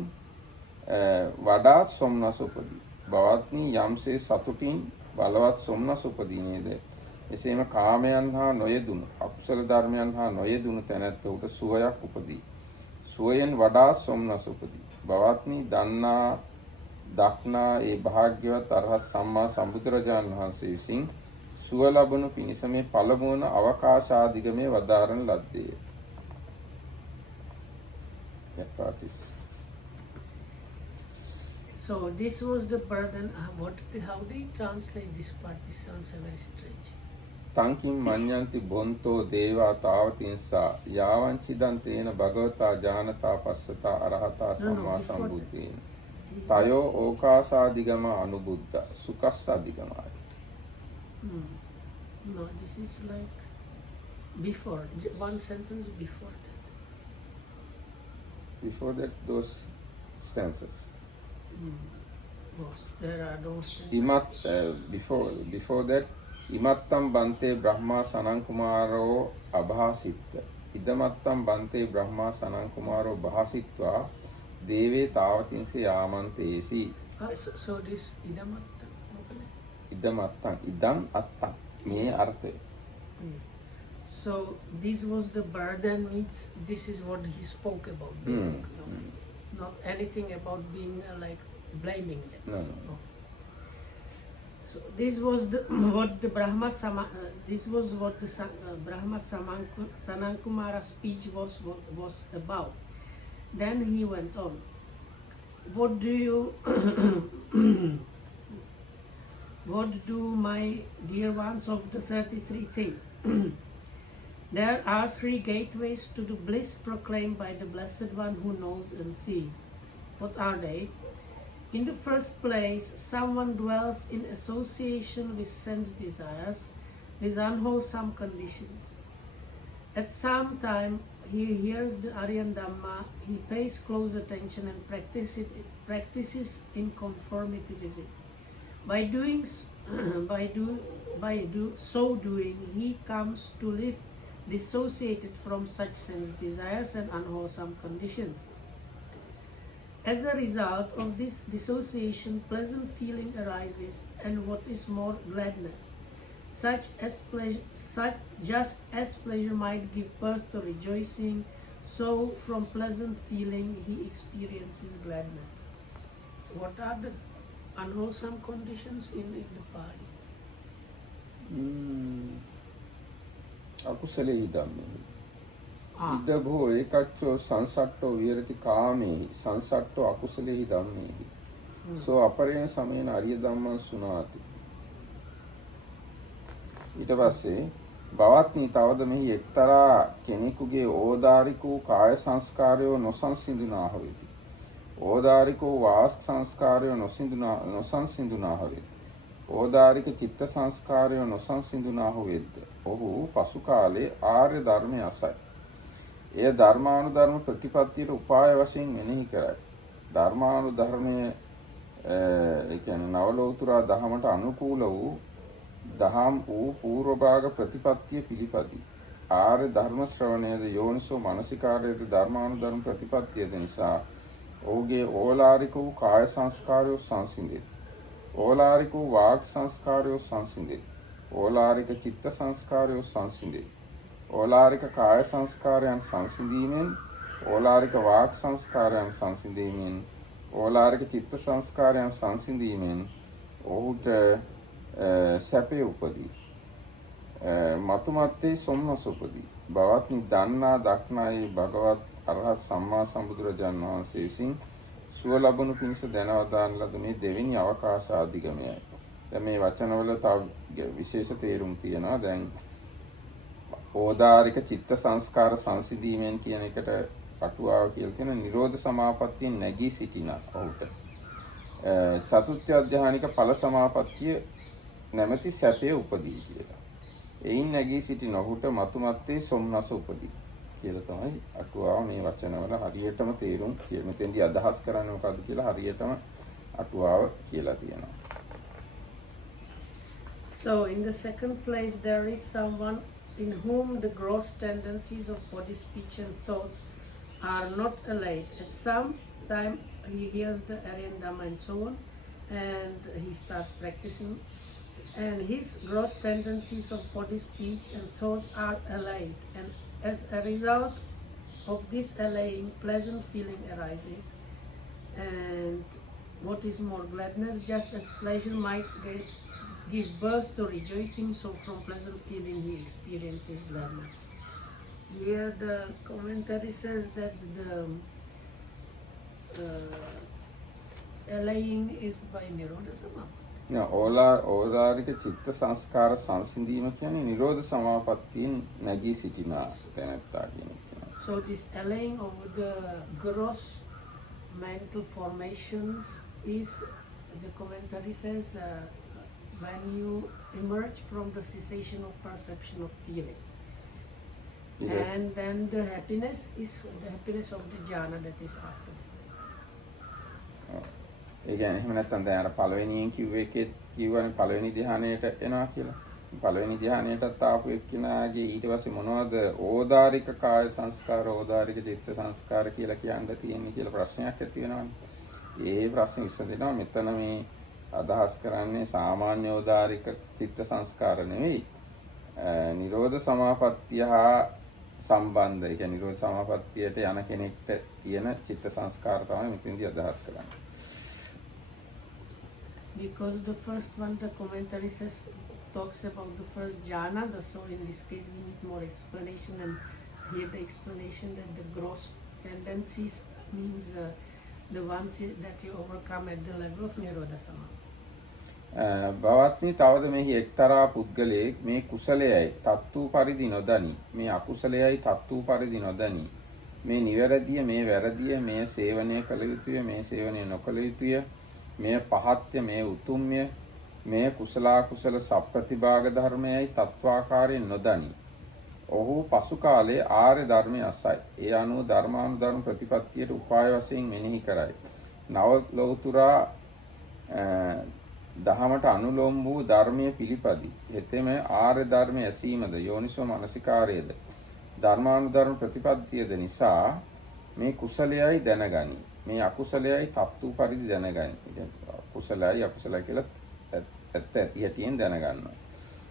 වඩා සොම්නස උපදී. බවත්නි යම්සේ සතුටින් බලවත් සොම්නස උපදීනේද, එසේම කාමයන් හා නොයෙදුණු, අකුසල ධර්මයන් හා නොයෙදුණු තැනැත්තට සුවයක් උපදී. සුවයෙන් වඩා සොම්නස උපදී. බවත්නි දන්නා දක්නා ඒ භාග්‍යවත් අරහත් සම්මා සම්බුදුරජාණන් වහන්සේ විසින් සුව ලැබුණු පිණිස මේ පළමු වන අවකාශාදිගමේ වදාරන ලද්දේ. So this was the burden. How do you translate this part? This sounds very strange. තංකින් මඤ්ඤන්ති බොන්තෝ දේවා තාවතින්සා යාවංචිදන් තේන භගවතා ජානතා පස්සතා අරහතා සම්මා සම්බුද්දේන තයෝ ඕකාසාදිගම අනුබුද්ධ සුකස්සාදිගමයි. No, this is like before, one sentence before that. Before that, those stanzas. There are those stanzas. Before that, imattam bante brahma sanan kumaro abhasitta. Idamattam bante brahma sanan kumaro bhasitva deve tavatinse yamantesi. So this idamattam. Idamattam. Idam attam. Me arthe. So this was the burden, means this is what he spoke about, basically. Not anything about being like blaming them. No. So this was what the Brahma Sanankumara speech was about. Then he went on. What do my dear ones of the 33 think? There are three gateways to the bliss proclaimed by the Blessed One who knows and sees. What are they? In the first place, someone dwells in association with sense desires, with unwholesome conditions. At some time, he hears the Aryan Dhamma, he pays close attention and practices in conformity with it. By so doing, he comes to live dissociated from such sense desires and unwholesome conditions. As a result of this dissociation, pleasant feeling arises, and what is more, gladness. Just as pleasure might give birth to rejoicing, so from pleasant feeling he experiences gladness. What are the unwholesome conditions in the Pali? අකුසලෙහි ධම්මෙහි ඉදභෝ ඒකච්චෝ සංසට්ඨෝ විහෙරති කාමේහි සංසට්ඨෝ අකුසලෙහි ධම්මෙහි සෝ අපරේණ සමේන අරිය ධම්මං සුනාති. ඊට පස්සේ බවත්නි තවද මෙහි එක්තරා කෙනෙකුගේ ඕදාරික වූ කාය සංස්කාරයෝ නොසංසිඳුනාහ වෙති. ඕදාරික වූ වාස් සංස්කාරයෝ නොසංසිඳුනාහ වෙති. ඕදාරික චිත්ත සංස්කාරයෝ නොසංසිඳුනාහ වෙද්ද ඔහු පසු කාලේ ආර්ය ධර්මය අසයි. එය ධර්මානුධර්ම ප්‍රතිපත්තියට උපාය වශයෙන් මෙනෙහි කරයි. ධර්මානුධර්මයේ ඒ කියන්නේ නවලෝතුරා දහමට අනුකූල වූ දහම් වූ පූර්ව භාග ප්‍රතිපත්තිය පිළිපදී. ආර්ය ධර්ම ශ්‍රවණයද යෝනිසෝ මනසිකාරයේද ධර්මානුධර්ම ප්‍රතිපත්තියද නිසා ඔහුගේ ඕලාරික වූ කාය සංස්කාරයෝ සංසිඳේ. ඕලාරික වූ වාග් සංස්කාරයෝ සංසිඳේ. ඕලාරික චිත්ත සංස්කාරයෝ සංසිඳේ. ඕලාරික කාය සංස්කාරයන් සංසිඳීමෙන් ඕලාරික වාග් සංස්කාරයන් සංසිඳීමෙන් ඕලාරික චිත්ත සංස්කාරයන් සංසිඳීමෙන් ඔහුට සැපේ උපදී. මතුමත්තේ සොම්නස උපදී. බවත්නි දන්නා දක්නායි භගවත් අරහත් සම්මා සම්බුදුරජාණන් වහන්සේ විසින් සුව ලබනු පිණිස දැනවදාන ලද මේ දෙවෙනි අවකාශ අධිගමයයි. දැන් මේ වචනවල තව විශේෂ තේරුම් තියෙනවා. දැන් ඕදාරික චිත්ත සංස්කාර සංසිඳීමෙන් කියන එකට අටුවාව කියලා තියෙන නිරෝධ සමාපත්තියෙන් නැගී සිටින ඔහුට චතුත්ථ අධ්‍යානික ඵල සමාපත්තිය නැමැති සැපේ උපදී කියලා. එයින් නැගී සිටින ඔහුට මතුමත්තේ සොම්නස උපදී කියලා තමයි අටුවාව මේ වචනවල හරියටම තේරුම් මෙතෙන්දී අදහස් කරන්නේ මොකද්ද කියලා හරියටම අටුවාව කියලා තියෙනවා. So in the second place, there is someone in whom the gross tendencies of body, speech and thought are not allayed. At some time he hears the Aryan Dhamma and so on, and he starts practicing, and his gross tendencies of body, speech and thought are allayed, and as a result of this allaying, pleasant feeling arises, and what is more, gladness. Just as pleasure might give birth to rejoicing, so from pleasant feeling he experiences gladness. Here the commentary says that the allaying is by Janavasabha. ඕලාරික චිත්ත සංස්කාර සංසිඳීම කියන්නේ නිරෝධ සමාපත්තියෙන් නැගී සිටින තැනැත්තා කියන එක. So this allaying of the gross mental formations is, the commentary says, when you emerge from the cessation of perception of feeling. Yes. And then the happiness is the happiness of the jhana that is after. ඒ කියන්නේ එහෙම නැත්නම් දැන් අර පළවෙනියෙන් කිව්වේ කිව්වනේ පළවෙනි ධ්‍යානයට එනවා කියලා. පළවෙනි ධ්‍යානයටත් ආපු එක්කිනාගේ ඊට පස්සේ මොනවද ඕදාරික කාය සංස්කාර ඕදාරික චිත්ත සංස්කාර කියලා කියන්න තියෙන්නේ කියලා ප්‍රශ්නයක් ඇති වෙනවානේ. ඒ ප්‍රශ්නේ විසඳෙනවා මෙතන මේ අදහස් කරන්නේ සාමාන්‍ය ඕදාරික චිත්ත සංස්කාර නෙවෙයි. නිරෝධ සමාපත්තිය හා සම්බන්ධ. ඒ කියන්නේ නිරෝධ සමාපත්තියට යන කෙනෙක්ට තියෙන චිත්ත සංස්කාර තමයි මෙතනදී අදහස් කරන්නේ. Because the first one, the commentary says, talks about the first jhana, so in this case we need more explanation, and here the explanation that the gross tendencies means the ones that you overcome at the level of Janavasabha. බවත්නි තවද මෙහි එක්තරා පුද්ගලයෙක් මේ කුසලයයි තත්තු පරිදි නොදනි මේ අකුසලයයි තත්තු පරිදි නොදනි මේ නිවැරදිය මේ වැරදිය මේ සේවනය කළ යුතුය මේ සේවනය නොකළ යුතුය මේ පහත්ය, මේ උතුම්ය, මේ කුසලා කුසල සප්‍රතිභාග ධර්මයයි තත්වාකාරයෙන් නොදනි. ඔහු පසු කාලයේ ආර්ය ධර්මයේ අසයි. ඒ අනුව ධර්මානුධර්ම ප්‍රතිපත්තියට උපාය වශයෙන් මෙනෙහි කරයි. නව ලෞතුරා දහමට අනුලෝම වූ ධර්මයේ පිළිපදි. හෙතෙම ආර්ය ධර්මයේ ඇසීමද යෝනිසෝ මනසිකාරයේද ධර්මානුධර්ම ප්‍රතිපත්තියද නිසා මේ කුසලයයි දැනගනි. මේ අකුසලයයි තත්තු පරිදි දැනගනි. කුසලයයි අකුසලයි කියලා ඇත්ත ඇති හැටියෙන් දැනගන්නවා.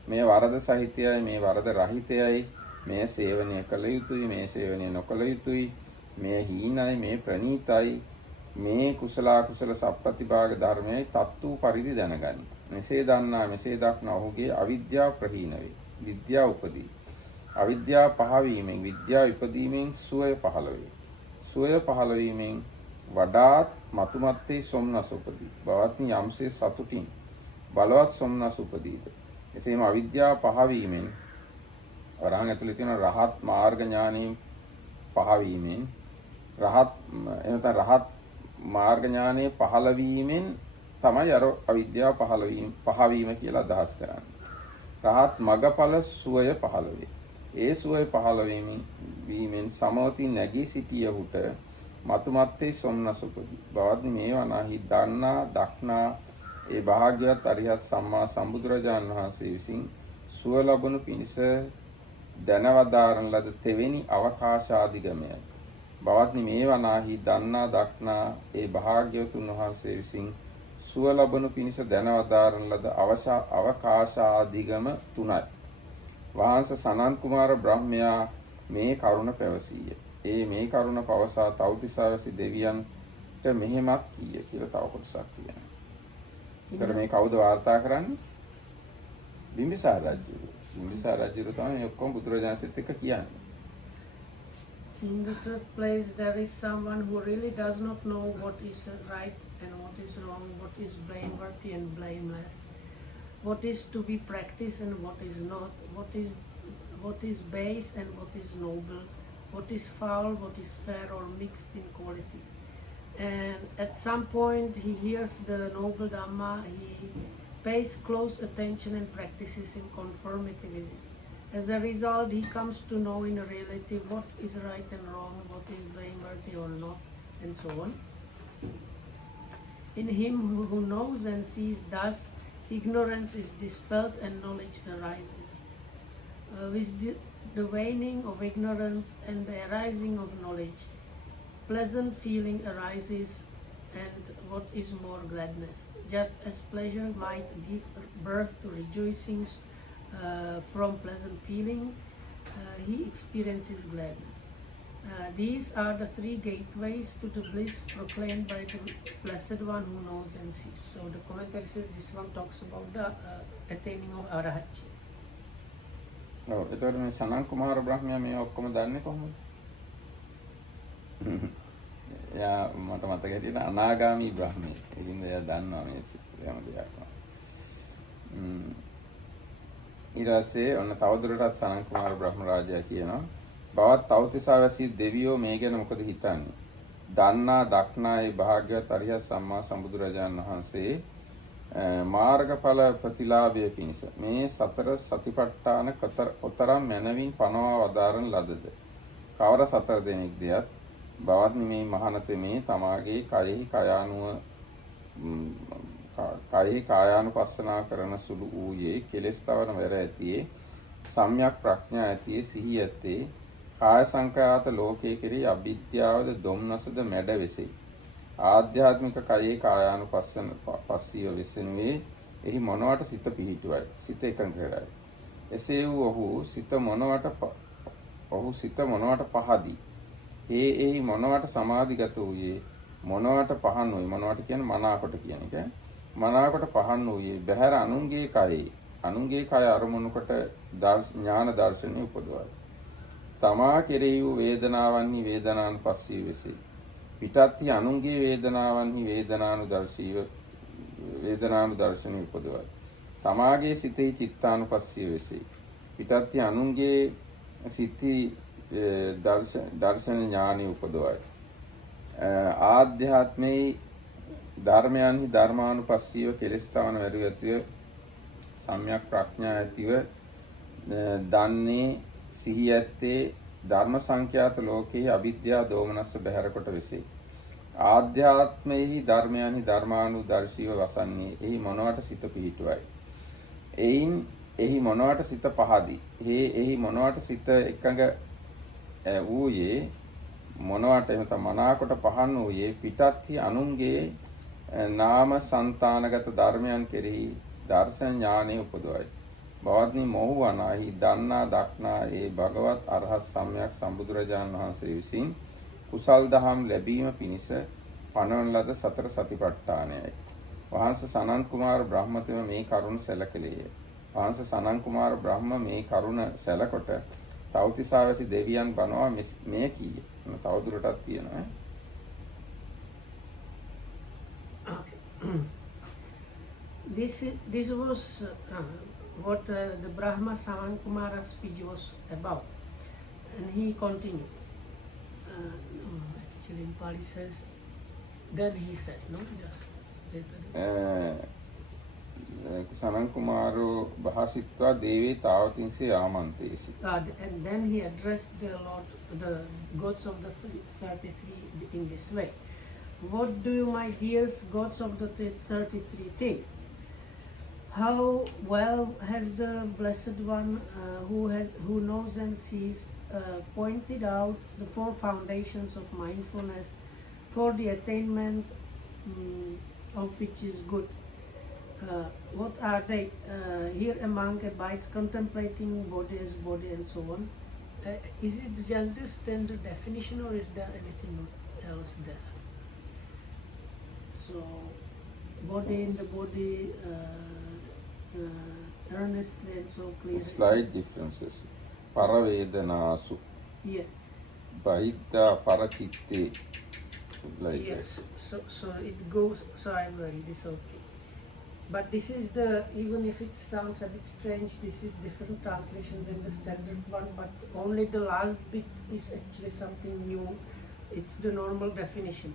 මේ වරද සහිතයයි, මේ වරද රහිතයයි, මේ සේවනය කළ යුතුයි, මේ සේවනය නොකළ යුතුයි, මේ හීනයි, මේ ප්‍රණීතයි, මේ කුසල කුසල සප්‍රතිභාග ධර්මයයි තත්තු පරිදි දැනගනි. මෙසේ දන්නා මෙසේ දක්නා ඔහුගේ අවිද්‍යාව ප්‍රහීන වේ. විද්‍යාව උපදී. අවිද්‍යාව පහවීමෙන් විද්‍යාව ඉපදීමෙන් සුවය පහළ වේ. සුවය පහළ වීමෙන් වඩාත් මතුමත්තේ සොම්නස උපදී. බවත්නි යම්සේ සතුටින් බලවත් සොම්නස උපදීද. එසේම අවිද්‍යාව පහවීමෙන් වරහන් ඇතුළේ තියෙන රහත් මාර්ග ඥානීය පහවීමෙන් රහත් මාර්ග ඥානයේ පහළ වීමෙන් තමයි අර අවිද්‍යාව පහවීම කියලා අදහස් කරන්නේ. රහත් මගඵල සුවය පහළ වේ. ඒ සුවය පහළ වීමෙන් සමවතින් නැගී සිටියහුට මතුමත්තේ සොම්නස උපදී. බවත්නි මේවා නැහි දන්නා දක්නා ඒ භාග්‍යවත් අරිහත් සම්මා සම්බුදුරජාණන් වහන්සේ විසින් සුව ලැබුණු පිණිස දැනවදාරන ලද තෙවෙනි අවකාශාදිගමය. බවත්නි මේවා නැහි දන්නා දක්නා ඒ භාග්‍යවතුන් වහන්සේ විසින් සුව ලැබුණු පිණිස දැනවදාරන ලද අවකාශාදිගම 3යි. වහන්ස සනන්ත කුමාර බ්‍රහ්මයා මේ කරුණ පැවසීය. මේ කරුණ පවසා තව්තිසාවැසි දෙවියන්ට මෙහෙමත් කීය කියලා තව කොටසක් තියෙනවා. ඒතර මේ කවුද වාර්තා කරන්නේ? බිම්බිසාර රජු. බිම්බිසාර රජු තමයි ඔක්කොම බුදුරජාණන්සේත් එක්ක කියන්නේ. In the third place, there is someone who really does not know what is right and what is wrong, what is blameworthy and blameless, what is to be practiced and what is not, what is base and what is noble, what is foul, what is fair or mixed in quality. And at some point he hears the noble Dhamma, he pays close attention and practices in conformity with it. As a result, he comes to know in reality what is right and wrong, what is blameworthy or not, and so on. In him who knows and sees thus, ignorance is dispelled and knowledge arises. With the waning of ignorance and the arising of knowledge, pleasant feeling arises, and what is more gladness. Just as pleasure might give birth to rejoicings from pleasant feeling, he experiences gladness. These are the three gateways to the bliss proclaimed by the Blessed One who knows and sees. So the commentary says this one talks about the attaining of Arahatji. එතකොට මේ සනන් කුමාර බ්‍රහ්මයා මේ ඔක්කොම දන්නේ කොහොමද? එයා මට මතක හිටියට අනාගාමී බ්‍රහ්මයෙක්. ඉතින් එයා දන්නවා මේ හැම දෙයක්ම. ඊට පස්සේ ඔන්න තවදුරටත් සනන් කුමාර බ්‍රහ්ම රාජයා කියනවා බවත් තවතිසාවැසි දෙවියෝ මේ ගැන මොකද හිතන්නේ? දන්නා දක්නා ඒ භාග්‍යවත් අරිහත් සම්මා සම්බුදුරජාණන් වහන්සේ මාර්ගඵල ප්‍රතිලාභය පිණිස මේ සතර සතිපට්ඨාන කොතරම් මනවින් පනවා වදාරන ලදද? කවර සතර දෙනෙක් දෙයක් බවත් මේ මහානතමේ තමාගේ කයෙහි කායානුපස්සනා කරන සුළු වූයේ කෙලෙස් තවන වැර ඇතියේ සම්‍යක් ප්‍රඥා ඇතියේ සිහි ඇත්තේ කාය සංඛාත ලෝකයේ කෙරෙහි අවිද්‍යාවද දොම්නසද මැඩ වෙසේ. ආධ්‍යාත්මික කයෙහි කායානුපස්සන පස්සීව වෙසෙනුවේ එහි මොනවට සිත පිහිටුවයි, සිත එකඟ කරයි. එසේ වූ ඔහු සිත මොනවට පහදී. එහි මොනවට සමාධිගත වූයේ, මොනවට පහන් වූයේ, මොනවට කියන්නේ මනාකොට කියන එක. මනාකොට පහන් වූයේ බහැර අනුන්ගේ කය අරමුණු කොට ඥාන දර්ශනය උපදවයි. තමා කෙරෙහි වූ වේදනාවන්හි වේදනානුපස්සීව වෙසේ. පිටත්ති අනුන්ගේ වේදනාවන්හි වේදනානුදර්ශනය උපදවයි. තමාගේ සිතෙහි චිත්තානුපස්සීව වෙසේ. පිටත්ති අනුන්ගේ සිතෙහි දර්ශන ඥානය උපදවයි. ආධ්‍යාත්මේ ධර්මයන්හි ධර්මානුපස්සීව කෙලස්තාවන වැඩි ඇතිව සම්‍යක් ප්‍රඥා ඇතිව දන්නේ සිහි ඇත්තේ ධර්ම සංඛ්‍යාත ලෝකයේ අවිද්‍යා දෝමනස්ස බැහැර කොට වෙසේ. ආධ්‍යාත්මයෙහි ධර්මයන්හි ධර්මානුදර්ශීව වසන්නේ එහි මොනවට සිත පිහිටුවයි. එයින් එහි මොනවට සිත පහදී. එහි මොනවට සිත එකඟ වූයේ මොනවට එහෙම තම මනාකොට පහන් වූයේ පිටත්හි අනුන්ගේ නාම సంతానගත ධර්මයන් කෙරෙහි දර්ශන ඥානෙ උපදවයි. බවත්නි මොහු වනාහි දන්නා දක්නා ඒ භගවත් අරහත් සම්්‍යක් සම්බුදුරජාණන් වහන්සේ විසින් කුසල් දහම් ලැබීම පිණිස පනවන ලද සතර සතිපට්ඨානයයි. වහන්සේ සනන් කුමාර බ්‍රහ්මතම මේ කරුණ සැලකලේය. වහන්සේ සනන් කුමාර බ්‍රහ්ම මේ කරුණ සැලකොට තවතිසාවැසි දෙවියන් බනවා මේ කීය. තවදුරටත් තියෙනවා. This was what the Brahma Saman Kumara speech was about, and he continued. Actually, in Pali says, then he said, no, just සනන් කුමාරෝ භාසිත්වා දේවේ තාවතින්සේ ආමන්තේසි. And then he addressed the gods of the 33 in this way. What do you, my dears, gods of the 33 think? How well has the Blessed One, who knows and sees, pointed out the 4 foundations of mindfulness for the attainment of which is good. What are they? Here a monk abides contemplating body as body and so on. Is it just the standard definition, or is there anything else there? So, body in the body, earnestly and so clear. Slight differences. Paravedanasu. Yeah. Bahita parachitte. Like yes. That. So it goes. So I will read this. Okay. But this is even if it sounds a bit strange, this is different translation than the standard one, but only the last bit is actually something new. It's the normal definition.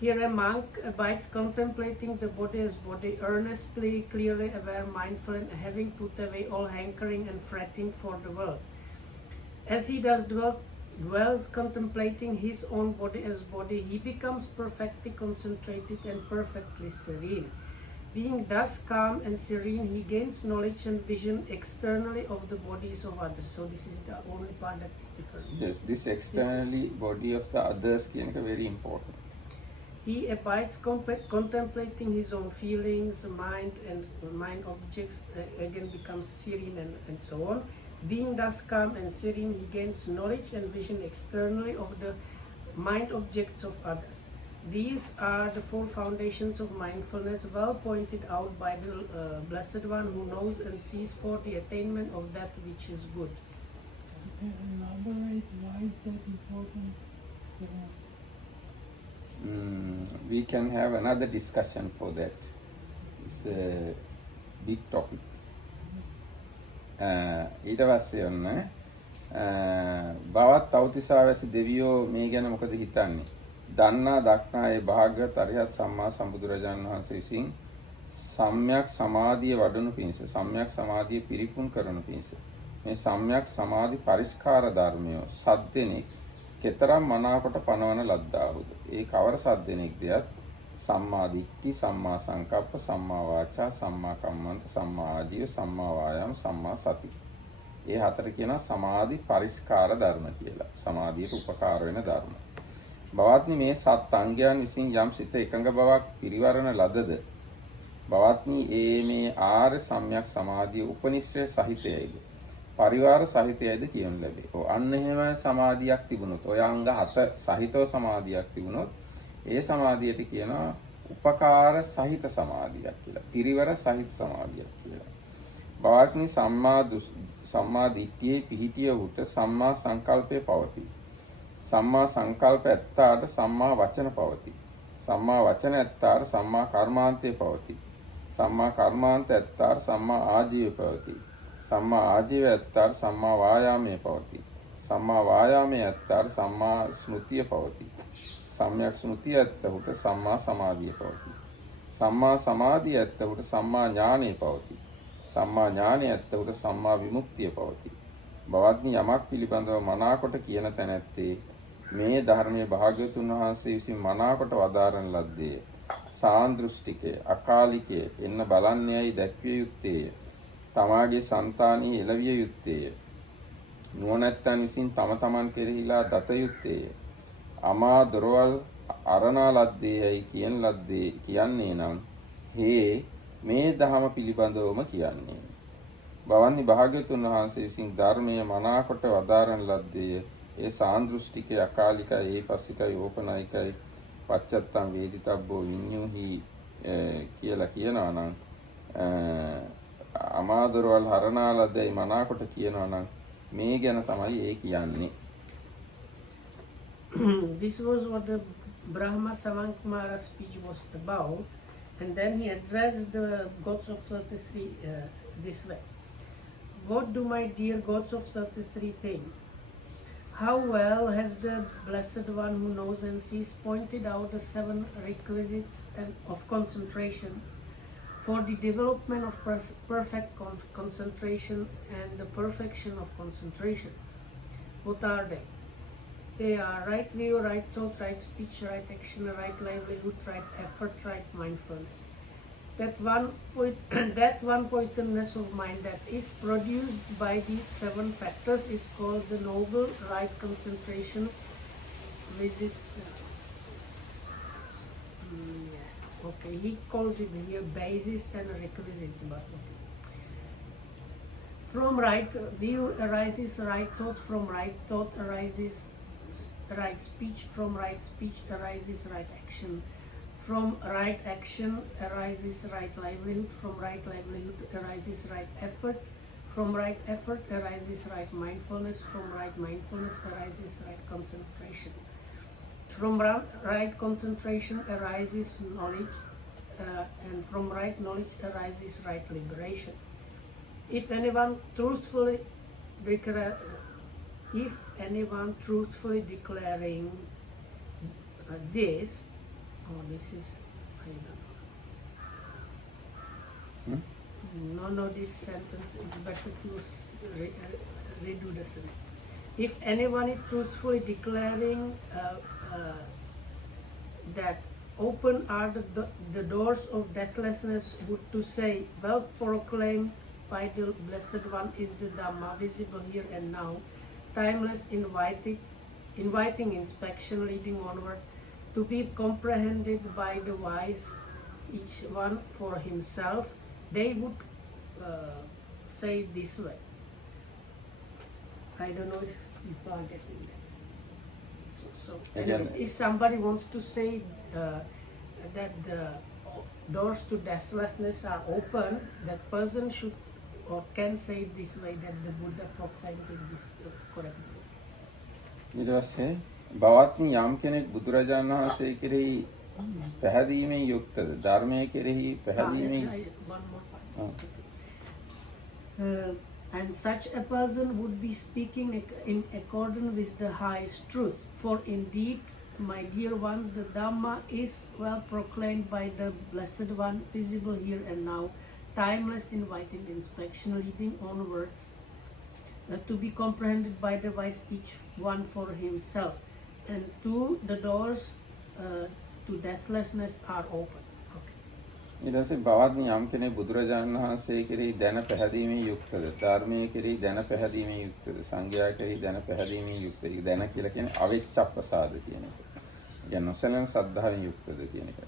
Here a monk abides contemplating the body as body, earnestly, clearly aware, mindful, and having put away all hankering and fretting for the world. As he does dwells contemplating his own body as body, he becomes perfectly concentrated and perfectly serene. Being thus calm and serene, he gains knowledge and vision externally of the bodies of others. So this is the only part that is different. Yes, this externally body of the others is very important. He abides contemplating his own feelings, mind and mind objects, again becomes serene and so on. Being thus calm and serene, he gains knowledge and vision externally of the mind objects of others. These are the 4 foundations of mindfulness, well pointed out by the Blessed One, who knows and sees for the attainment of that which is good. Can you elaborate why is that important? We can have another discussion for that. It's a big topic. ඊට පස්සේ ඔන්න බවත් තවතිසාවැසි දෙවියෝ මේ ගැන මොකද හිතන්නේ? දන්නා දක්නා ඒ භාග්‍යවත් අරිහත් සම්මා සම්බුදුරජාණන් වහන්සේ විසින් සම්‍යක් සමාධිය වඩනු පිණිස, සම්‍යක් සමාධිය පිරිපුන් කරනු පිණිස මේ සම්‍යක් සමාධි පරිස්කාර ධර්මයෝ සද්දෙනෙක් කෙතරම් මනාකොට පනවන ලද්දාහුද? ඒ කවර සද්දෙනෙක්දයත් සම්මා දිට්ඨි, සම්මා සංකප්ප, සම්මා වාචා, සම්මා කම්මන්ත, සම්මා ආජීව, සම්මා වායාම, සම්මා සති. ඒ 4 කියනවා සමාධි පරිස්කාර ධර්ම කියලා. සමාධියට උපකාර වෙන ධර්ම. බවත්නි මේ 7 අංගයන් විසින් යම් සිත එකඟ බවක් පිරිවරණ ලදද බවත්නි මේ ආර්ය සම්‍යක් සමාධිය උපනිශ්‍රය සහිතයයිද පරිවාර සහිතයයිද කියනු ලැබේ. අන්න එහෙම සමාධියක් තිබුණොත්, ඔය අංග 7 සහිතව සමාධියක් තිබුණොත් ඒ සමාධියට කියනවා උපකාර සහිත සමාධියක් කියලා. පිරිවර සහිත සමාධියක් කියලා. බවත්නි සම්මා දිට්ඨියේ පිහිටිය උට සම්මා සංකල්පය පවතී. සම්මා සංකල්ප ඇත්තාට සම්මා වචන පවතී. සම්මා වචන ඇත්තාට සම්මා කර්මාන්තය පවතී. සම්මා කර්මාන්ත ඇත්තාට සම්මා ආජීව පවතී. සම්මා ආජීව ඇත්තාට සම්මා වායාමයේ පවතී. සම්මා වායාමයේ ඇත්තාට සම්මා ස්මෘතිය පවතී. සම්‍යක් ස්මෘතිය ඇත්තහුට සම්මා සමාධිය පවතී. සම්මා සමාධිය ඇත්තවට සම්මා ඥානය පවතී. සම්මා ඥානය ඇත්තවට සම්මා විමුක්තිය පවතී. බවත්නි යමක් පිළිබඳව මනාකොට කියන තැනැත්තේ මේ ධර්මයේ භාග්‍යවතුන් වහන්සේ විසින් මනාකොට වදාරන ලද්දේ. සාන්දෘෂ්ටිකය අකාලිකය එන්න බලන්නේයි දැක්විය යුත්තේය. තමාගේ సంతානයේ එළවිය යුත්තේය. නුවණැත්තන් විසින් තම තමන් කෙරෙහිලා දත යුත්තේය. අමා දොරවල් අරණා ලද්දේයි කියන ලද්දේ කියන්නේ නම් හේ මේ ධහම පිළිබඳවම කියන්නේ. බවන්නි භාග්‍යවතුන් වහන්සේ විසින් ධර්මයේ මනාකොට වදාරන ලද්දේ ඒ සාන්දෘෂ්ටිකය අකාලිකයි ඒපස්සිකයි ඕපනයිකයි පච්චත්තං වේදිතබ්බෝ විඤ්ඤුහි කියලා කියනවා නම් අමාදරවල් හරනාලදයි මනාකොට කියනවා නම් මේ ගැන තමයි ඒ කියන්නේ. This was what the Brahma Savankumara speech was about, and then he addressed the gods of 33 this way. What do my dear gods of 33 think? How well has the Blessed One who knows and sees pointed out the 7 requisites of concentration for the development of perfect concentration and the perfection of concentration. What are they? They are right view, right thought, right speech, right action, right livelihood, right effort, right mindfulness. That one pointedness of mind that is produced by these 7 factors is called the noble right concentration with its okay, he calls it here basis and requisites, but okay. From right view arises right thought, from right thought arises right speech, from right speech arises right action, from right action arises right livelihood, from right livelihood arises right effort, from right effort arises right mindfulness, from right mindfulness arises right concentration. From right concentration arises knowledge, and from right knowledge arises right liberation. If anyone truthfully declaring this, this is, I don't know. No, this sentence is better to redo the sentence. If anyone is truthfully declaring that open are the doors of deathlessness, would to say, well proclaimed by the Blessed One is the Dhamma visible here and now, timeless, inviting inspection, leading onward, to be comprehended by the wise, each one for himself, they would say this way. I don't know if you are getting that. So anyway, if somebody wants to say that the doors to deathlessness are open, that person should or can say it this way, that the Buddha proclaimed it this correctly. ඊට පස්සේ බවත්නි යම් කෙනෙක් බුදුරජාණන් වහන්සේ කෙරෙහි පැහැදීමෙන් යුක්තද ධර්මයේ කෙරෙහි පැහැදීමෙන් one more part. And such a person would be speaking in accordance with the highest truth. For indeed, my dear ones, the Dhamma is well proclaimed by the Blessed One, visible here and now, timeless, inviting inspection, leading onwards, to be comprehended by the wise, each one for himself. And two, the doors to deathlessness are open. ඊට පස්සේ බවත්නි යම් කෙනෙක් බුදුරජාණන් වහන්සේ කෙරෙහි දැන පැහැදීමෙන් යුක්තද ධර්මයේ කෙරෙහි දැන පැහැදීමෙන් යුක්තද සංඝයා කෙරෙහි දැන පැහැදීමෙන් යුක්තද ඒක දැන කියලා කියන්නේ අවිච්ඡප්පසාද කියන එක. කියන්නේ නොසැලෙන සද්ධාවෙන් යුක්තද කියන එක.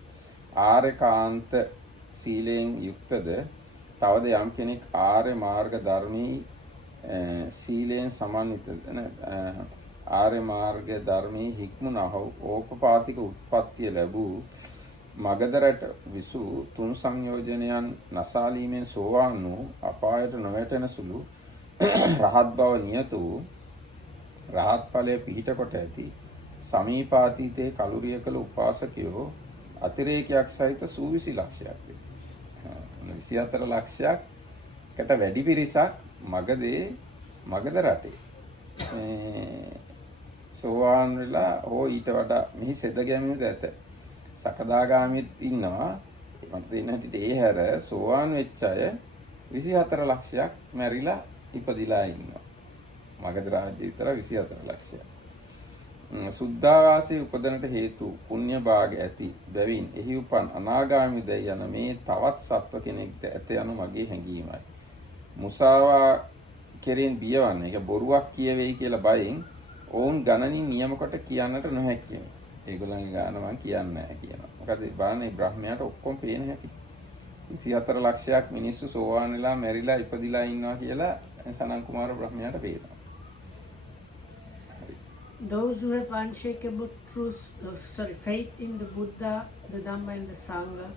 ආර්යකාන්ත සීලයෙන් යුක්තද තවද යම් කෙනෙක් ආර්ය මාර්ග ධර්මී සීලයෙන් සමන්විතද ආර්ය මාර්ග ධර්මී හික්මුණහව ඕපපාතික උත්පත්තිය ලැබූ මගදරට විසු තුන් සංයෝජනයන් නසාලීමෙන් සෝවාන් වූ අපායට නොවැටෙන සුළු රහත් බව නියත වූ රහත් ඵලයේ පිහිට කොට ඇති සමීපාතීතේ කලුරිය කළ උපාසකයෝ අතිරේකයක් සහිත සූවිසි ලක්ෂයක් වේ. 24 ලක්ෂයකට වැඩි පිරිසක් මගද රටේ සෝවාන් වෙලා හෝ ඊට වඩා මෙහි සෙද ගැමියුද ඇත. සකදාගාමීත් ඉන්නවා. මට තේරෙන හැටියට ඒ හැර සෝවාන් වෙච්ච අය 24 ලක්ෂයක් මැරිලා ඉපදිලා ඉන්නවා. මගධ රාජ්‍ය විතර 24 ලක්ෂයක්. සුද්ධාවාසයේ උපදනට හේතු පුණ්‍ය භාග ඇති බැවින් එහි උපන් අනාගාමී දැයි යන මේ තවත් සත්ව කෙනෙක්ද ඇත යනු මගේ හැඟීමයි. මුසාවා කෙරෙන් බියවන්නේ ඒක බොරුවක් කියවෙයි කියලා බයෙන් ඔවුන් ගණනින් නියම කොට කියන්නට නොහැකියි. ඒගොල්ලන්ගේ ගාන මම කියන්නේ නැහැ කියනවා. මොකද බලන්නේ බ්‍රහ්මයාට ඔක්කොම පේන හැටි. 24 ලක්ෂයක් මිනිස්සු සෝවාන් වෙලා මැරිලා ඉපදිලා ඉන්නවා කියලා සනන් කුමාර බ්‍රහ්මයාට පේනවා. Those who have unshakable faith in the Buddha, the Dhamma and the Sangha,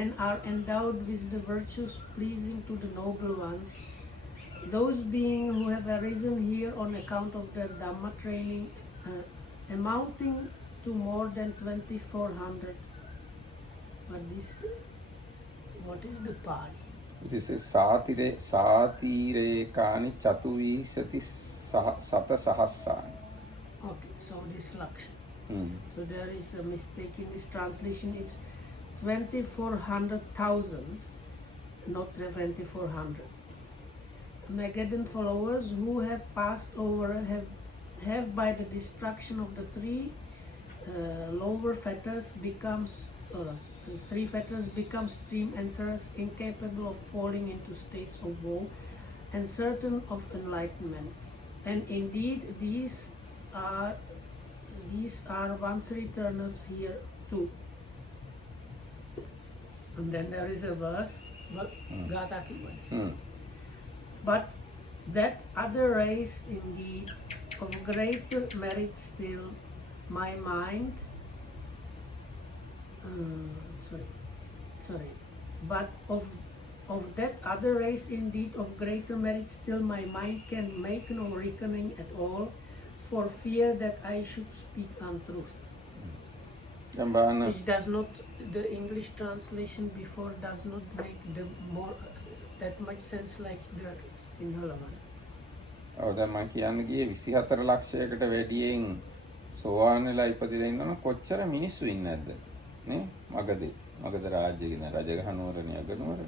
and are endowed with the virtues pleasing to the noble ones, those beings who have arisen here on account of their Dhamma training, amounting to more than 2,400. What is the Pali? It is a satirekaani chatuvisati sata sahasani. Okay, so this Lakshan. So there is a mistake in this translation. It's 2,400,000, not 2,400. Megadon followers who have passed over have by the destruction of the lower fetters become stream enterers incapable of falling into states of woe and certain of enlightenment. And indeed these are once returners here too. And then there is a verse, Gata ki wani. But that other race indeed of greater merit still, my mind, but of that other race indeed of greater merit still, my mind can make no reckoning at all, for fear that I should speak untruth. Which does not, the English translation before does not make that much sense like the Sinhala one. දැන් මම කියන්න ගියේ 24 ලක්ෂයකට වැඩියෙන් සෝවාන් වෙලා ඉපදිලා ඉන්නවනම් කොච්චර මිනිස්සු ඉන්නේ නැද්ද නේ? මගධ රාජ්‍යයේ ඉන්න රජගහ නුවරනේ අගනුවර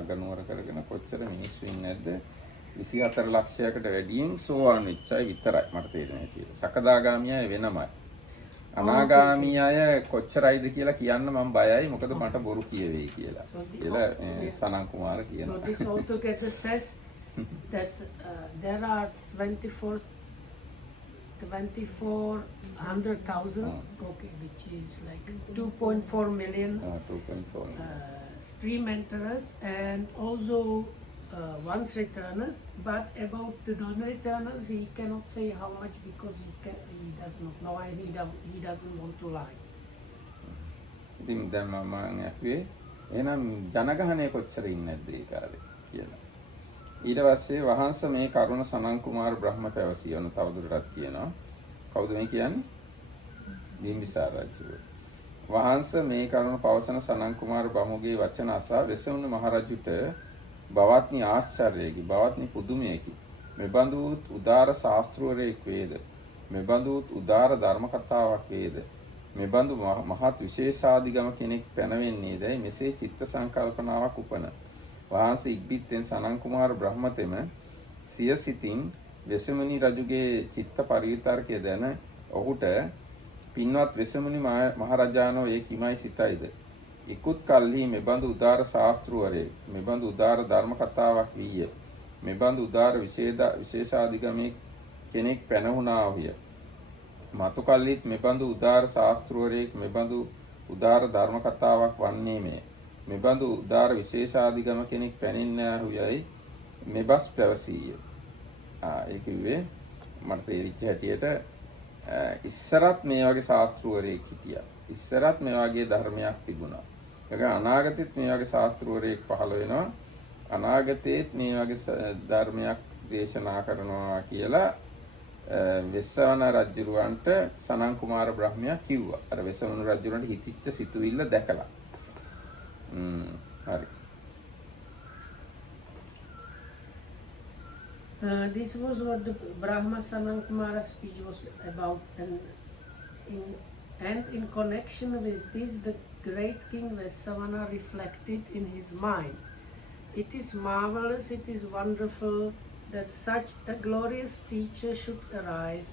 අගනුවර කරගෙන කොච්චර මිනිස්සු ඉන්නේ නැද්ද? 24 ලක්ෂයකට වැඩියෙන් සෝවාන් වෙච්ච අය විතරයි මට තේරෙන හැටියට. සකදාගාමී අය වෙනමයි. අනාගාමී අය කොච්චරයිද කියලා කියන්න මම බයයි. මොකද මට බොරු කියවෙයි කියලා. සනන් කුමාර කියනවා. So this altogether says that there are 24,100,000, okay, which is like 2.4 million stream enterers, and also once returners. But about the non-returners, he cannot say how much because he does not know and he doesn't want to lie. ඉතින් දැන් මම ඇහුවේ එහෙනම් ජනගහනය කොච්චර ඉන්නේ නැද්ද ඒ කාලේ කියලා. ඊට පස්සේ වහන්ස මේ කරුණ සනන් කුමාර බ්‍රහ්ම පැවසිය යන තවදුරටත් කියනවා. කවුද මේ කියන්නේ? බිම්බිසාර රජු. වහන්ස මේ කරුණ පවසන සනන් කුමාර බමුගේ වචන අසා වෙසමුණු මහරජුට බවත්නි ආශ්චර්යයකි, බවත්නි පුදුමයකි. මෙබඳු උදාර ශාස්ත්‍රවරයෙක් වේද, මෙබඳු උදාර ධර්ම කතාවක් වේද, මෙබඳු මහත් විශේෂාධිගම කෙනෙක් පැනවෙන්නේදයි මෙසේ චිත්ත සංකල්පනාවක් උපන. වහන්සේ ඉක්බිත්තෙන් සනන් කුමාර බ්‍රහ්මතෙම සිය සිතින් වෙසමුණි රජුගේ චිත්ත පරිවිතර්කය දැන ඔහුට පින්වත් වෙසමුණි මහරජාණෝ ඒ කිමයි සිතයිද? ඉක්ුත් කල්හි මෙබඳු උදාර ශාස්ත්‍රවරයෙක්, මෙබඳු උදාර ධර්ම කතාවක් වීය, මෙබඳු උදාර විශේෂාධිගමේ කෙනෙක් පැනහුණාවිය. මතු කල්හිත් මෙබඳු උදාර ශාස්ත්‍රවරයෙක්, මෙබඳු උදාර ධර්ම කතාවක් වන්නේ මේ. මෙබඳු උදාර විශේෂාධිගම කෙනෙක් පැනින්නාහුයයි මෙබස් පැවසීය. ඒ කිව්වේ මට තේරිච්ච හැටියට ඉස්සරත් මේ වගේ ශාස්ත්‍රවරයෙක් හිටියා. ඉස්සරත් මේ වගේ ධර්මයක් තිබුණා. ඒක අනාගතෙත් මේ වගේ ශාස්ත්‍රවරයෙක් පහළ වෙනවා. අනාගතයේත් මේ වගේ ධර්මයක් දේශනා කරනවා කියලා වෙස්සවන රජුරවන්ට සනන් කුමාර බ්‍රහ්මයා කිව්වා. අර වෙස්සවන රජුරන්ට හිතිච්ච සිතුවිල්ල දැකලා. හරි. This was what the Brahma Sanan Kumara speech was about, and And in connection with this, the great King Vesavana reflected in his mind, "It is marvelous, it is wonderful that such a glorious teacher should arise,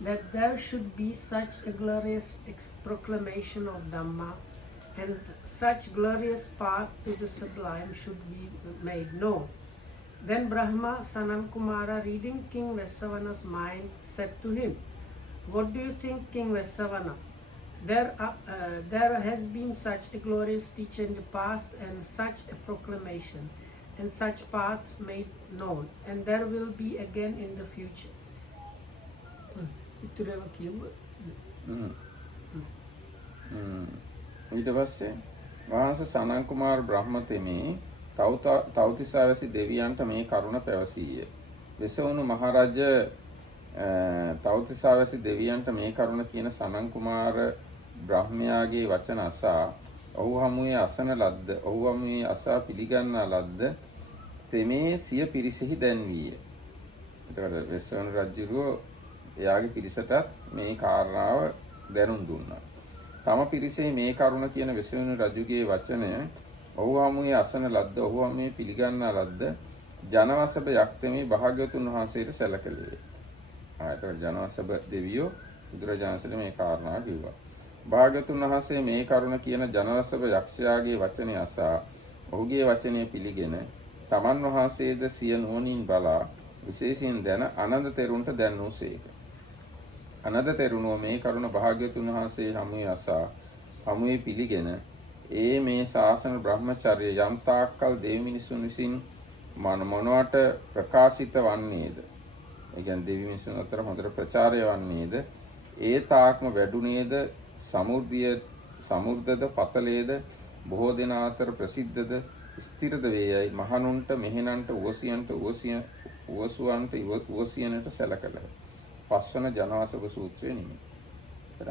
that there should be such a glorious proclamation of Dhamma, and such glorious path to the sublime should be made known." Then Brahma, Sanam Kumara, reading King Vesavana's mind, said to him, "What do you think, King Vesavana? There has been such a glorious teacher in the past, and such a proclamation, and such paths made known, and there will be again in the future." ඊට පස්සේ වහන්සේ සනන් කුමාර බ්‍රහ්මතෙමේ තවතිසාවැසි දෙවියන්ට මේ කරුණ පැවසීය. වෙසවුණු මහරජ තවතිසාවැසි දෙවියන්ට මේ කරුණ කියන සනන් කුමාර බ්‍රහ්මයාගේ වචන අසා ඔහු හමුවේ අසන ලද්ද, ඔහු හමුවේ අසා පිළිගන්නා ලද්ද තෙමේ සිය පිරිසෙහි දැන්වීය. එතකොට වෙසවුණු රජුගේ එයාගේ පිරිසටත් මේ කාරණාව දැනුම් දුන්නා. තම පිරිසේ මේ කරුණ කියන වෙසවුණු රජුගේ වචනය ඔහු හමුවේ අසන ලද්ද, ඔහු හමුවේ පිළිගන්නා ලද්ද ජනවසබ යක්තමේ භාග්‍යවතුන් වහන්සේට සැලකලේ. එතකොට ජනවසබ දෙවියෝ බුදුරජාණන්සේට මේ කාරණාව කිව්වා. භාග්‍යවතුන් වහන්සේ මේ කරුණ කියන ජනවසබ යක්ෂයාගේ වචනය අසා ඔහුගේ වචනය පිළිගෙන තමන් වහන්සේද සිය නුවණින් බලා විශේෂයෙන් දැන අනන්ත තෙරුන්ට දැන්වූසේක. අනන්ත තෙරුණෝ මේ කරුණ භාග්‍යවතුන් වහන්සේ හමුවේ අසා හමුවේ පිළිගෙන ඒ මේ ශාසන බ්‍රහ්මචර්ය යම් තාක්කල් දෙවි මිනිසුන් විසින් මොනවට ප්‍රකාශිත වන්නේද, ඒ කියන්නේ දෙවි මිනිසුන් අතර හොඳට ප්‍රචාරය වන්නේද, ඒ තාක්ම වැඩුණේද, සමුර්ධද පතලේද, බොහෝ දෙනා අතර ප්‍රසිද්ධද, ස්ථිරද වේයයි මහණුන්ට, මෙහෙණන්ට, උවසියන්ට, උවසියනට සැලකලා. පස්වන ජනවාසභ සූත්‍රයේ නිමි.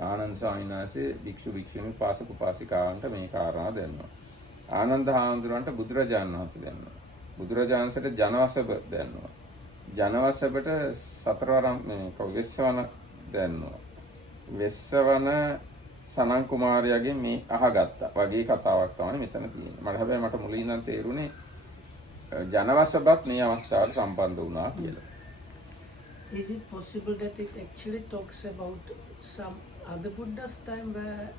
ආනන්ද ස්වාමීන් වහන්සේ භික්ෂු භික්ෂුණී පාසක පාසිකාවන්ට මේ කාරණා දෙන්නවා. ආනන්ද හාමුදුරන්ට බුදුරජාණන් වහන්සේ දෙන්නවා. බුදුරජාණන්සේට ජනවසභ දෙන්නවා. ජනවසභට සතරවරම් වෙස්සවන දෙන්නවා. වෙස්සවන සනන් කුමාරයාගෙන් මේ අහගත්තා වගේ කතාවක් තමයි මෙතන තියෙන්නේ. හැබැයි මට මුලින් ඉඳන් තේරුනේ ජනවසභත් මේ අවස්ථාවට සම්බන්ධ වුණා කියලා. Is it possible that it actually talks about some other Buddha's time where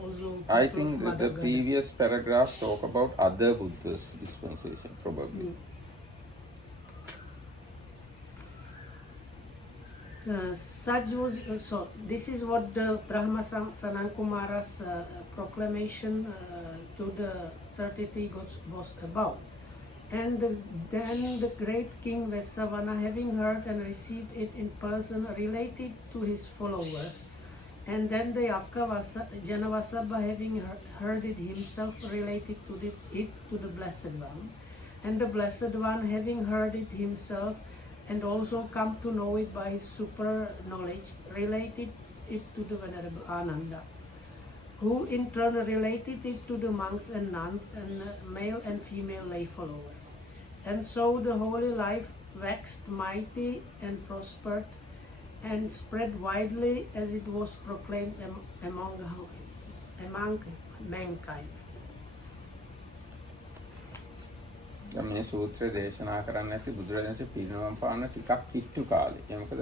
also I think the previous paragraph talk about other Buddha's dispensation probably. Such was so. This is what the Brahma Sanan Kumara's proclamation to the 33 gods was about. And then the great King Vesavana, having heard and received it in person, related to his followers. And then the Janavasabha, having heard it himself, related it to the Blessed One. And the Blessed One, having heard it himself, and also come to know it by his super knowledge, related it to the Venerable Ananda, who in turn related it to the monks and nuns and male and female lay followers. And so the holy life waxed mighty and prospered and spread widely as it was proclaimed among mankind. මේ සූත්‍රය දේශනා කරන්න ඇති බුදුරජාණන්සේ පිරිනිවන් පාන ටිකක් කිට්ටු කාලේ. ඒ මොකද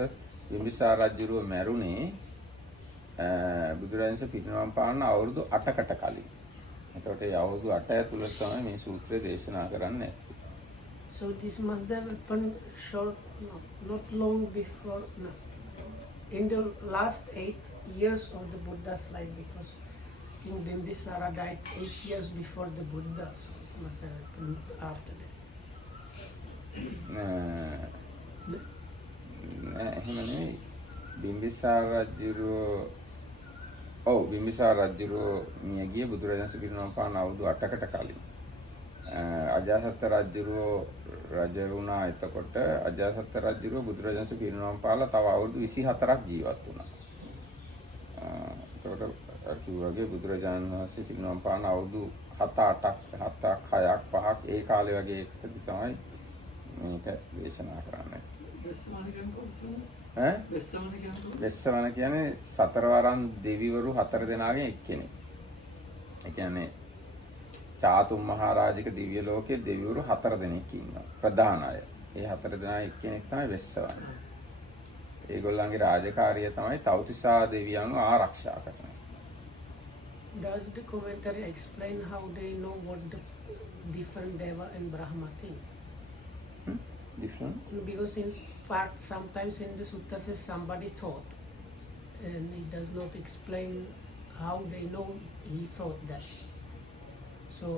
බිම්බිසාර රජුරුව මැරුණේ බුදුරජාණන්සේ පිරිනිවන් පාන අවුරුදු 8කට කලින්. එතකොට ඒ අවුරුදු 8 ඇතුළත තමයි මේ සූත්‍රය දේශනා කරන්නේ. So this must have happened not long before, no, in the last 8 years of the Buddha's life, because King Bimbisara died 8 years before the Buddha, so it must have happened after that. එහෙම නෙවෙයි. බිම්බිසාර රජුගේ මිය ගිය බුදුරජාණන් පිරිනිවන් පාන අවුරුදු 8කට කලින්. අජාසත් රජුගේ රජ වුණා. එතකොට අජාසත් රජුගේ බුදුරජාණන් පිරිනිවන් පාලා තව අවුරුදු 24ක් ජීවත් වුණා. එතකොට කිව්වාගේ බුදුරජාණන් වහන්සේ පිරිනිවන් පාන අවුරුදු 7-8ක් 6ක් 5ක් ඒ කාලේ වගේ එකදී තමයි මේක දේශනා කරන්නේ. Vessamanikan Kosana? ඈ? Vessamanikan Kosana? වෙස්සවන කියන්නේ සතරවරන් දෙවිවරු 4 දෙනාගෙන් එක්කෙනෙක්. ඒ කියන්නේ චාතුම් මහරජික දිව්‍ය ලෝකයේ දෙවිවරු 4 දෙනෙක් ඉන්නවා. ප්‍රධාන අය. ඒ 4 දෙනා එක්කෙනෙක් තමයි වෙස්සවන. ඒගොල්ලන්ගේ රාජකාරිය තමයි තව්තිසා දෙවියන්ව ආරක්ෂා කරනවා. Does the commentary explain how they know what the different Deva and Brahma think? Different? Because in fact, sometimes in the sutta says somebody thought, and it does not explain how they know he thought that. So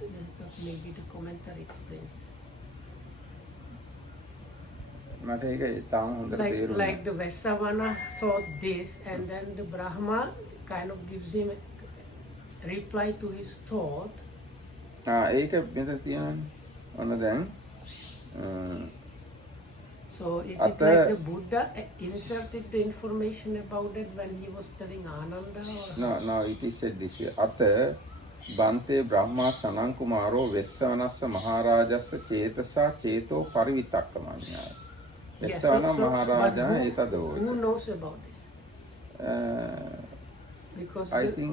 that's what maybe the commentary explains. මට ඒක තාම හොඳට තේරුණා. Like the Vesavana thought this, and then the Brahma kind of gives him a reply to his thought. ඒක මෙතන තියෙනවානේ. ඔන්න දැන් So is it like the Buddha inserted the information about it when he was telling Ananda? Or No, it is said this way. අත බන්තේ බ්‍රහ්මා සනං කුමාරෝ වෙස්සවනස්ස මහරජස්ස චේතසා චේතෝ පරිවිතක්කමඤ්ඤාය. Vessavana මහරජා ඒතදෝච. Who knows about this? Because I think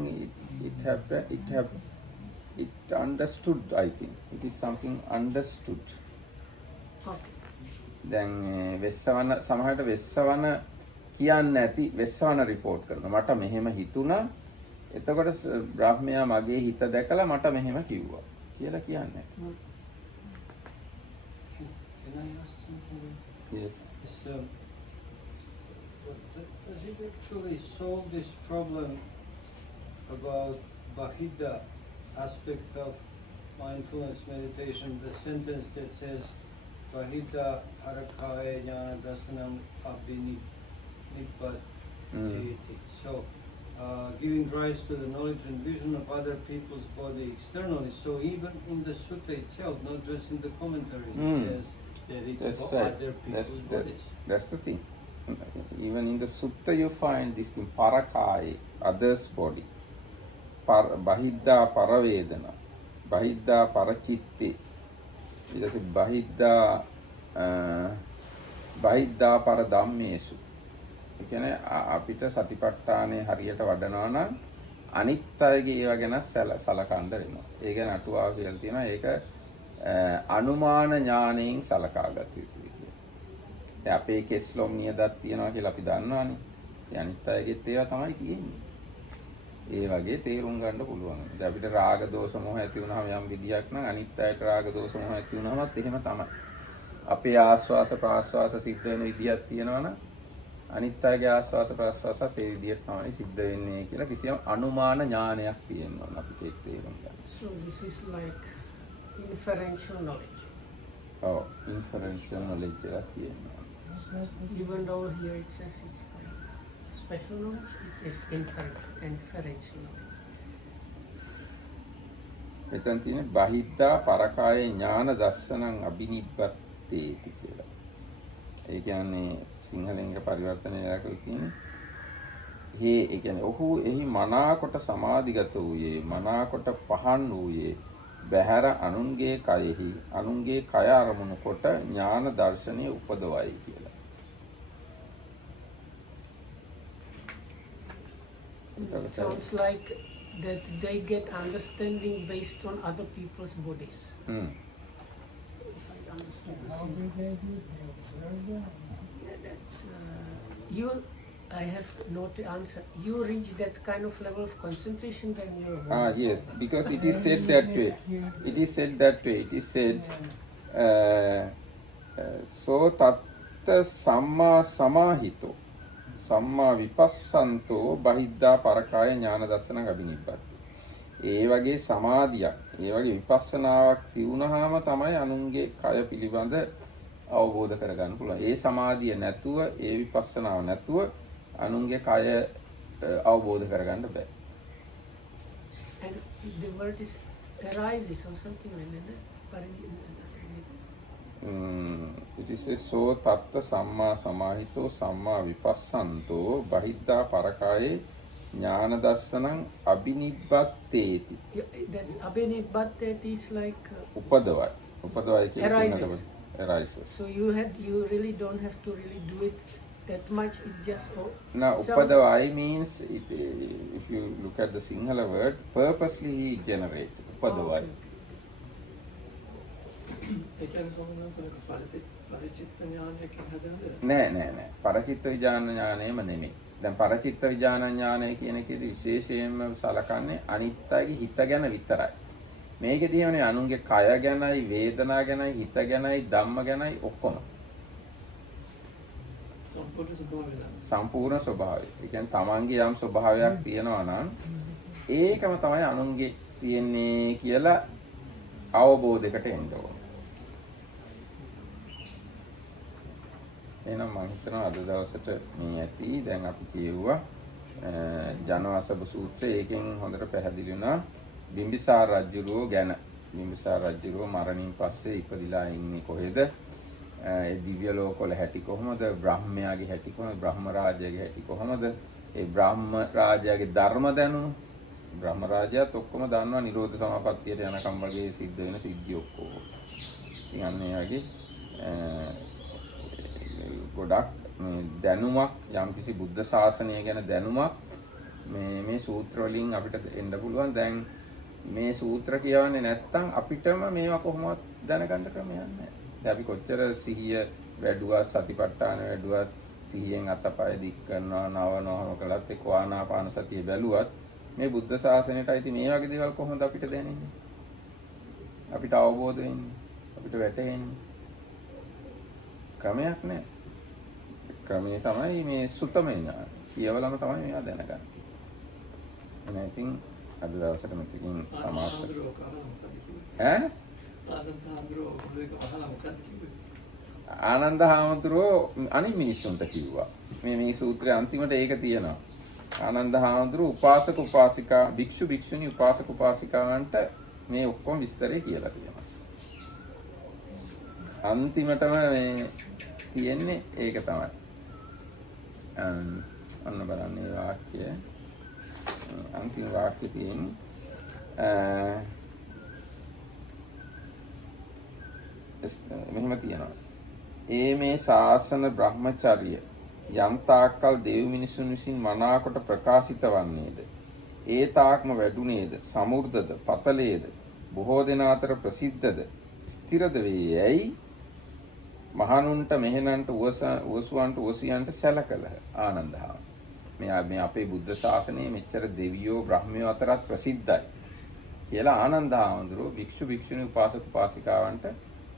it understood. I think it is something understood. Okay. දැන් වෙස්සවන සමහරට වෙස්සවන කියන්නේ නැති Vessavana report කරනවා. මට මෙහෙම හිතුණා. එතකොට බ්‍රහ්මයා මගේ හිත දැකලා මට මෙහෙම කිව්වා කියලා කියන්නේ. Can I ask something? Yes. Does it actually solve this problem about Bahida aspect of mindfulness meditation? The sentence that says Bahida harakaya jnana dasanam abhinibbati. So, giving rise to the knowledge and vision of other people's body externally. So even in the sutta itself, not just in the commentary, it says that it's That's for right. other people's bodies. That's the thing. Even in the sutta you find this thing, parakai, others body. Bahidda paravedana, bahidda parachitte. It is bahidda paradammesu. ඒ කියන්නේ අපිට සතිපට්ඨානේ හරියට වඩනවා නම් අනිත් අයගේ ඒවා ගැන සලකන්න වෙනවා. ඒ ගැන අටුවාව කියලා තියෙනවා. ඒක අනුමාන ඥාණයෙන් සලකා ගත යුතුයි කියලා. දැන් අපේ කෙස්ලොම් නියදක් තියනවා කියලා අපි දන්නවනේ. ඒ අනිත් අයගෙත් ඒවා තමයි තියෙන්නේ. ඒ වගේ තේරුම් ගන්න පුළුවන්. දැන් අපිට රාග දෝෂ මොහ ඇති වුණාම යම් විදියක් නම් අනිත් අයට රාග දෝෂ මොහ ඇති වුණාමත් එහෙම තමයි. අපේ ආස්වාස ප්‍රාස්වාස සිද්ධ වෙන විදියක් තියෙනවා නම් අනිත් අයගේ ආස්වාස ප්‍රාස්වාසත් ඒ විදිහට තමයි සිද්ධ වෙන්නේ කියලා කිසියම් අනුමාන ඥානයක් තියෙනවා අපිට ඒක තේරුම් ගන්න. so this is like inferential knowledge. Oh, inferential knowledge එකක් තියෙනවා. Even though here it says it's kind of special knowledge, it's inferential knowledge. එතන තියෙන බහිද්දා පරකාය ඥාන දස්සනං අබිනිබ්බත්තේති කියලා. ඒ කියන්නේ සිංහලෙන් පරිවර්තනය කරලා තියෙන්නේ ඒ කියන්නේ ඔහු එහි මනාකොට සමාධිගත වූයේ මනාකොට පහන් වූයේ බහැර අනුන්ගේ කයෙහි අනුන්ගේ කය අරමුණු කොට ඥාන දර්ශනය උපදවයි කියලා. It sounds like that they get understanding based on other people's bodies. If I understood How this. do they do? They observe them? Yeah, that's you. I have not the answer. You reach that kind of level of concentration when you're. Yes, because it is said that way. It is said that way. It is said, so tatta samma samahito, samma vipassanto bahidda parakaya ඥාන දර්ශනං අබිනිබ්බති. ඒ වගේ සමාධියක්, ඒ වගේ විපස්සනාවක් තියුණාම තමයි අනුන්ගේ කය පිළිබඳ අවබෝධ කරගන්න පුළුවන්. ඒ සමාධිය නැතුව, ඒ විපස්සනාව නැතුව අනුන්ගේ කය අවබෝධ කරගන්න බෑ. And the word is arises or something like that. It is so tatta samma samahito samma vipassanto bahidda parakaye ඥාන දස්සනං අබිනිබ්බත්තේති. That's abhinibbate is like උපදවයි. උපදවයි කියන්නේ arises. සිංහලට. arises. So you really don't have to really do it that much. It just Now, sounds- Upadavai means, if you look at the Sinhala word, purposely generate. Upadavai. ඒ කියන්නේ සෝමනසලක පරිචිත්ත ඥානයක් හදන්නේ. නෑ. පරචිත්ත විඥාන ඥානයම නෙමෙයි. දැන් පරචිත්ත විඥාන ඥානය කියන එකේදී විශේෂයෙන්ම සලකන්නේ අනිත් අයගේ හිත ගැන විතරයි. මේකෙදී එහෙමනේ අනුන්ගේ කය ගැනයි, වේදනා ගැනයි, හිත ගැනයි, ධම්ම ගැනයි ඔක්කොම. සම්පූර්ණ ස්වභාවය. ඒ කියන්නේ තමන්ගේ යම් ස්වභාවයක් තියෙනවා නම් ඒකම තමයි අනුන්ගේ තියෙන්නේ කියලා අවබෝධයකට එන්න ඕන. එහෙනම් මම හිතනවා අද දවසට මේ ඇති. දැන් අපි කියුවා ජනවසභ සූත්‍රය. ඒකෙන් හොඳට පැහැදිලි වුණා බිම්බිසාර රජුරෝ ගැන. බිම්බිසාර රජුරෝ මරණින් පස්සේ ඉපදිලා ඉන්නේ කොහෙද? ඒ දිව්‍ය ලෝකවල හැටි කොහොමද? බ්‍රහ්මයාගේ හැටි කොහොමද? බ්‍රහ්ම රාජයාගේ හැටි කොහොමද? ඒ බ්‍රහ්ම රාජයාගේ ධර්ම දැනුම. බ්‍රහ්ම රාජයාත් ඔක්කොම දන්නවා නිරෝධ සමාපත්තියට යනකම් වගේ සිද්ධ වෙන සිද්ධි ඔක්කොම. ඉතින් මේ වගේ ගොඩක් දැනුමක් යම්කිසි බුද්ධ ශාසනය ගැන දැනුමක් මේ සූත්‍ර වලින් අපිට එන්න පුළුවන්. දැන් මේ සූත්‍ර කියවන්නේ නැත්නම් අපිටම මේවා කොහොමවත් දැනගන්න ක්‍රමයක් නැහැ. දැන් අපි කොච්චර සිහිය වැඩුවා, සතිපට්ඨාන වැඩුවත්, සිහියෙන් අතපය දික් කරනවා, නවනවම කළත්, එක්ක ආනාපාන සතිය බැලුවත් මේ බුද්ධ ශාසනයට අයිති මේ වගේ දේවල් කොහොමද අපිට දැනෙන්නේ? අපිට අවබෝධ වෙන්නේ, අපිට වැටහෙන්නේ. ක්‍රමයක් නැහැ. ක්‍රමය තමයි මේ සුතමේ ඥාන. කියවලම තමයි මේවා දැනගන්නේ. එහෙනම් ඉතින් අද දවසට මෙතකින් සමාප්ත. ඈ? ආනන්ද හාමුදුරුවෝ අනිත් මිනිස්සුන්ට කිව්වා. මේ සූත්‍රයේ අන්තිමට ඒක තියෙනවා. ආනන්ද හාමුදුරුවෝ උපාසක උපාසිකා භික්ෂු භික්ෂුණී උපාසක උපාසිකාවන්ට මේ ඔක්කොම විස්තරය කියලා තියෙනවා. අන්තිමටම මේ තියෙන්නේ ඒක තමයි. අන්න බලන්න මේ වාක්‍යය. අන්තිම වාක්‍යය තියෙන්නේ මෙහෙම තියෙනවා. මේ ශාසන බ්‍රහ්මචර්ය යම් තාක්කල් දෙව් මිනිසුන් විසින් මනාකොට ප්‍රකාශිත වන්නේද, ඒ තාක්ම වැඩුණේද, සමෘද්ධද, පතලේද, බොහෝ දෙනා අතර ප්‍රසිද්ධද, ස්ථිරද වේයයි මහණුන්ට මෙහෙණන්ට උවසුවන්ට උවසියන්ට සැලකලහ. ආනන්ද හාමුදුරුවෝ මේ අපේ බුද්ධ ශාසනයේ මෙච්චර දෙවියෝ බ්‍රහ්මයෝ අතරත් ප්‍රසිද්ධයි කියලා ආනන්ද හාමුදුරුවෝ භික්ෂු භික්ෂුණී උපාසක උපාසිකාවන්ට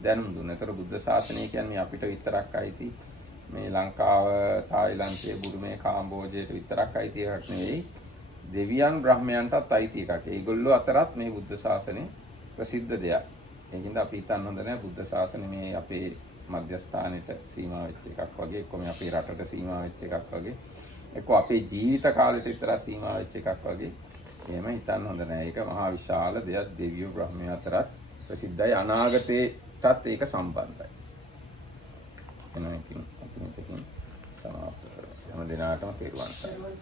දැනුම් දුන්නා. ඒතර බුද්ධ ශාසනය කියන්නේ අපිට විතරක් අයිති මේ ලංකාව, තායිලන්තයේ, බුරුමේ, කාම්බෝජයට විතරක් අයිති එකක් නෙවෙයි. දෙවියන් බ්‍රහ්මයන්ටත් අයිති එකක්. ඒගොල්ලෝ අතරත් මේ බුද්ධ ශාසනය ප්‍රසිද්ධ දෙයක්. ඒකින්ද අපි හිතන්න හොඳ නැහැ බුද්ධ ශාසනය මේ අපේ මධ්‍යස්ථානෙට සීමා වෙච්ච එකක් වගේ, එක්ක මේ අපේ රටට සීමා වෙච්ච එකක් වගේ, එක්ක අපේ ජීවිත කාලෙට විතර සීමා වෙච්ච එකක් වගේ. එහෙම හිතන්න හොඳ නැහැ. ඒක මහා විශාල දෙයක්. දෙවියෝ බ්‍රහ්මයෝ අතරත් ප්‍රසිද්ධයි. අනාගතේටත් ඒක සම්බන්ධයි. එහෙනම් ඉතින් අපි මෙතකින් සමාප්ත කරමු. හැම දිනකටම තෙරුවන් සරණයි.